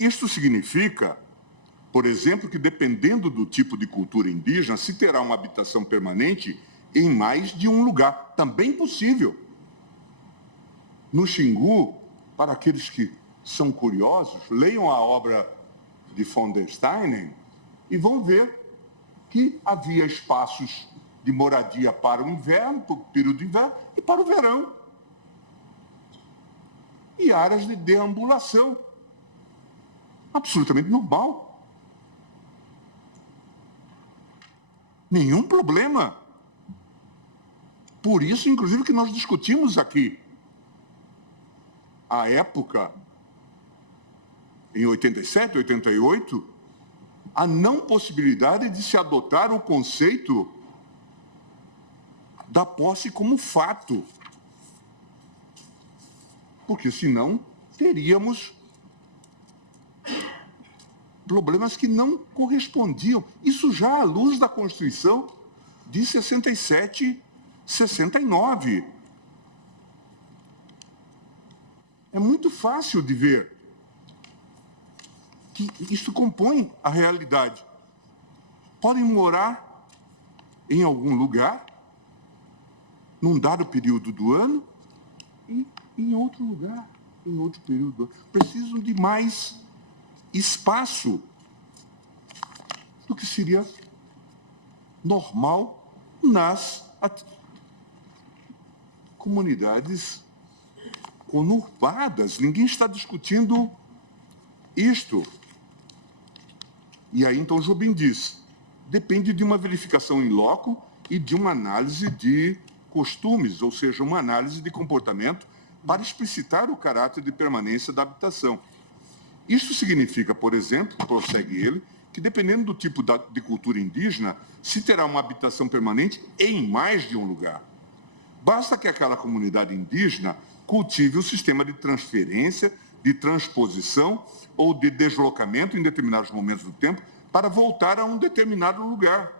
Isto significa, por exemplo, que dependendo do tipo de cultura indígena, se terá uma habitação permanente em mais de um lugar. Também possível. No Xingu, para aqueles que são curiosos, leiam a obra de von der Steinen e vão ver que havia espaços de moradia para o inverno, para o período de inverno e para o verão. E áreas de deambulação. Absolutamente normal. Nenhum problema. Por isso, inclusive, que nós discutimos aqui. À época, em 87, 88, a não possibilidade de se adotar o conceito da posse como fato. Porque, senão, teríamos problemas que não correspondiam. Isso já à luz da Constituição de 67, 69. É muito fácil de ver que isso compõe a realidade. Podem morar em algum lugar, num dado período do ano, e em outro lugar, em outro período do ano. Precisam de mais espaço do que seria normal nas comunidades conurbadas. Ninguém está discutindo isto. E aí, então, Jobim diz, depende de uma verificação in loco e de uma análise de costumes, ou seja, uma análise de comportamento para explicitar o caráter de permanência da habitação. Isso significa, por exemplo, prossegue ele, que dependendo do tipo de cultura indígena, se terá uma habitação permanente em mais de um lugar. Basta que aquela comunidade indígena cultive o sistema de transferência, de transposição ou de deslocamento em determinados momentos do tempo para voltar a um determinado lugar.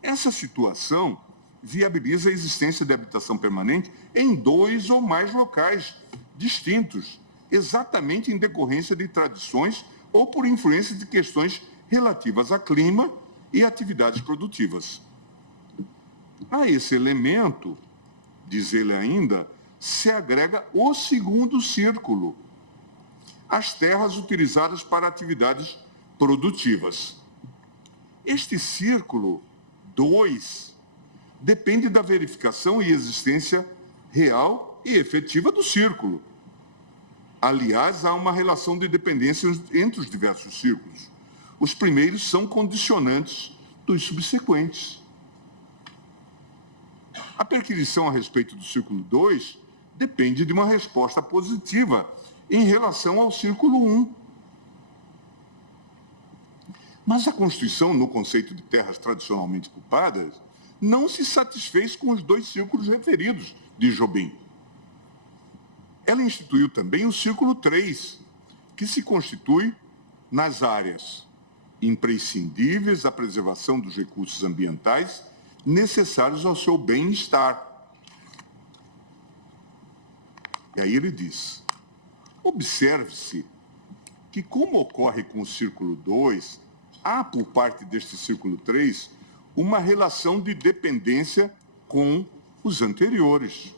Essa situação viabiliza a existência de habitação permanente em 2 ou mais locais distintos, exatamente em decorrência de tradições ou por influência de questões relativas a clima e atividades produtivas. A esse elemento, diz ele ainda, se agrega o segundo círculo, as terras utilizadas para atividades produtivas. Este círculo 2 depende da verificação e existência real e efetiva do círculo. Aliás, há uma relação de dependência entre os diversos círculos. Os primeiros são condicionantes dos subsequentes. A perquisição a respeito do círculo 2 depende de uma resposta positiva em relação ao círculo 1. Mas a Constituição, no conceito de terras tradicionalmente ocupadas, não se satisfez com os 2 círculos referidos de Jobim. Ela instituiu também o círculo 3, que se constitui nas áreas imprescindíveis à preservação dos recursos ambientais necessários ao seu bem-estar. E aí ele diz, observe-se que, como ocorre com o círculo 2, há por parte deste círculo 3 uma relação de dependência com os anteriores.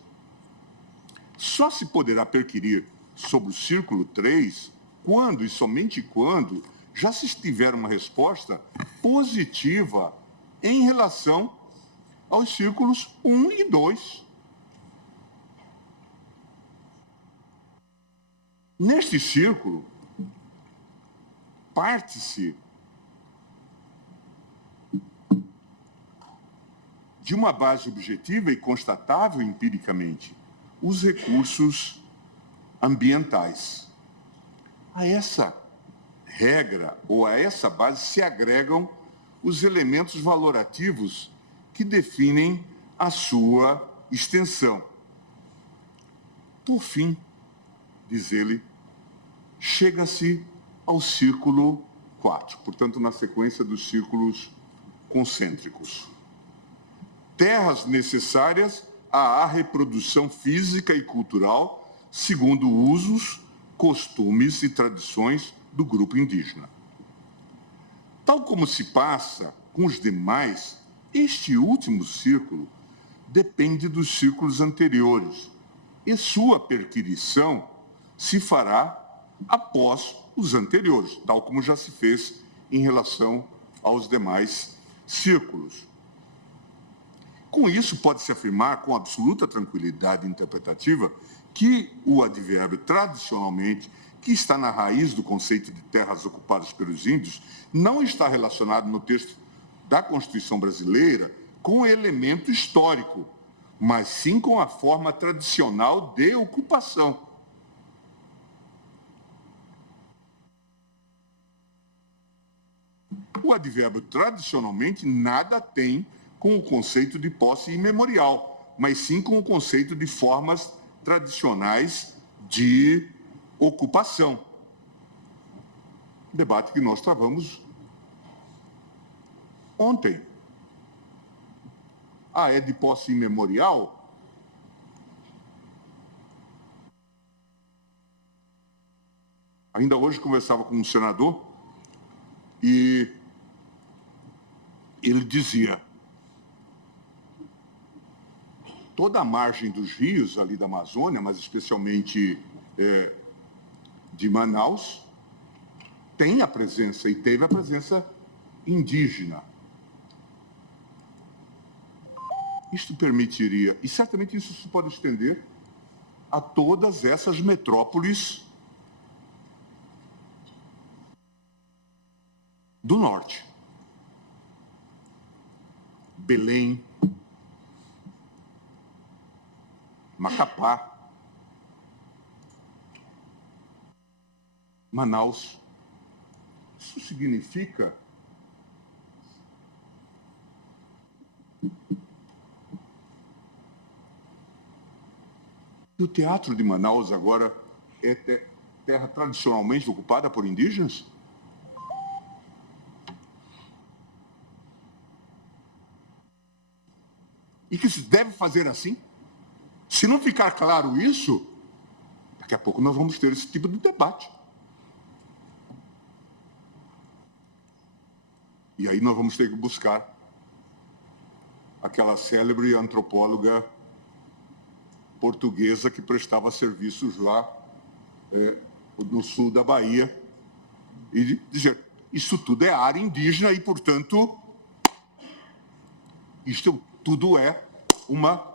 Só se poderá perquirir sobre o círculo 3 quando e somente quando já se tiver uma resposta positiva em relação aos círculos 1 e 2. Neste círculo, parte-se de uma base objetiva e constatável empiricamente os recursos ambientais. A essa regra ou a essa base se agregam os elementos valorativos que definem a sua extensão. Por fim, diz ele, chega-se ao círculo 4, portanto, na sequência dos círculos concêntricos. Terras necessárias à reprodução física e cultural, segundo usos, costumes e tradições do grupo indígena. Tal como se passa com os demais, este último círculo depende dos círculos anteriores e sua perquisição se fará após os anteriores, tal como já se fez em relação aos demais círculos. Com isso, pode-se afirmar com absoluta tranquilidade interpretativa que o advérbio tradicionalmente, que está na raiz do conceito de terras ocupadas pelos índios, não está relacionado no texto da Constituição brasileira com o elemento histórico, mas sim com a forma tradicional de ocupação. O advérbio tradicionalmente nada tem com o conceito de posse imemorial, mas sim com o conceito de formas tradicionais de ocupação. Debate que nós travamos ontem. É de posse imemorial? Ainda hoje conversava com um senador e ele dizia: toda a margem dos rios ali da Amazônia, mas especialmente de Manaus, tem a presença e teve a presença indígena. Isto permitiria, e certamente isso se pode estender a todas essas metrópoles do norte. Belém, Macapá, Manaus. Isso significa que o teatro de Manaus agora é terra tradicionalmente ocupada por indígenas? E que se deve fazer assim? Se não ficar claro isso, daqui a pouco nós vamos ter esse tipo de debate. E aí nós vamos ter que buscar aquela célebre antropóloga portuguesa que prestava serviços lá no sul da Bahia e dizer, isso tudo é área indígena e, portanto, isto tudo é uma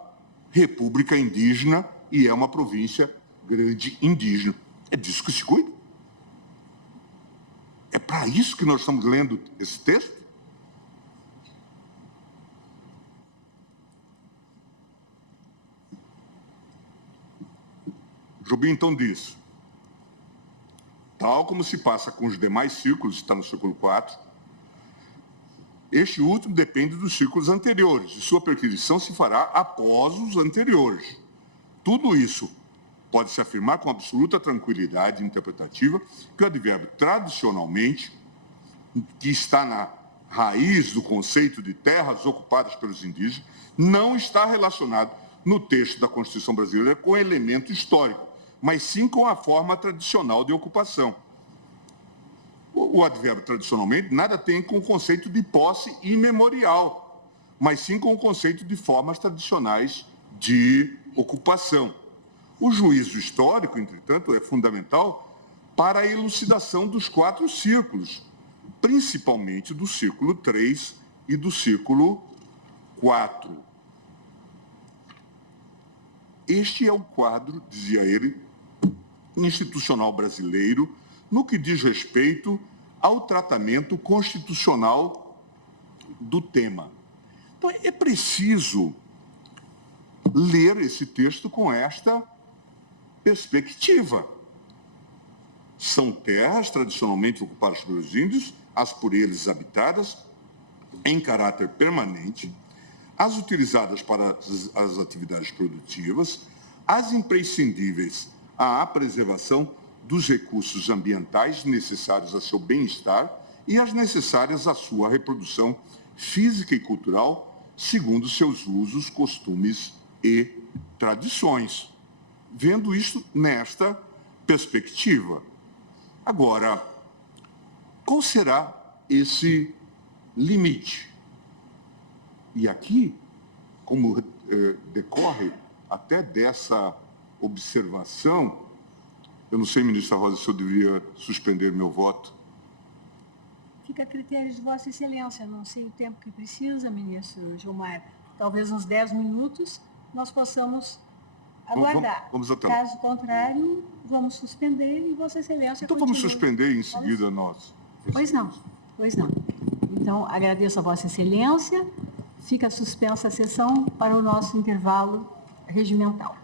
república indígena e é uma província grande indígena. É disso que se cuida. É para isso que nós estamos lendo esse texto? Jobim então diz, tal como se passa com os demais círculos, está no círculo 4, este último depende dos círculos anteriores, e sua perquisição se fará após os anteriores. Tudo isso pode-se afirmar com absoluta tranquilidade interpretativa que o advérbio tradicionalmente, que está na raiz do conceito de terras ocupadas pelos indígenas, não está relacionado no texto da Constituição brasileira com elemento histórico, mas sim com a forma tradicional de ocupação. O advérbio tradicionalmente nada tem com o conceito de posse imemorial, mas sim com o conceito de formas tradicionais de ocupação. O juízo histórico, entretanto, é fundamental para a elucidação dos 4 círculos, principalmente do círculo 3 e do círculo 4. este é o quadro, dizia ele, institucional brasileiro, no que diz respeito ao tratamento constitucional do tema. Então, é preciso ler esse texto com esta perspectiva. São terras tradicionalmente ocupadas pelos índios, as por eles habitadas, em caráter permanente, as utilizadas para as atividades produtivas, as imprescindíveis à preservação dos recursos ambientais necessários a seu bem-estar e as necessárias à sua reprodução física e cultural, segundo seus usos, costumes e tradições. Vendo isto nesta perspectiva. Agora, qual será esse limite? E aqui, como decorre até dessa observação, eu não sei, ministra Rosa, se eu deveria suspender meu voto. Fica a critério de Vossa Excelência. Não sei o tempo que precisa, ministro Gilmar. Talvez uns 10 minutos nós possamos aguardar. Vamos até lá. Caso contrário, vamos suspender e Vossa Excelência Então continua. vamos suspender e em seguida nós. Pois não, pois não. Então, agradeço a Vossa Excelência. Fica suspensa a sessão para o nosso intervalo regimental.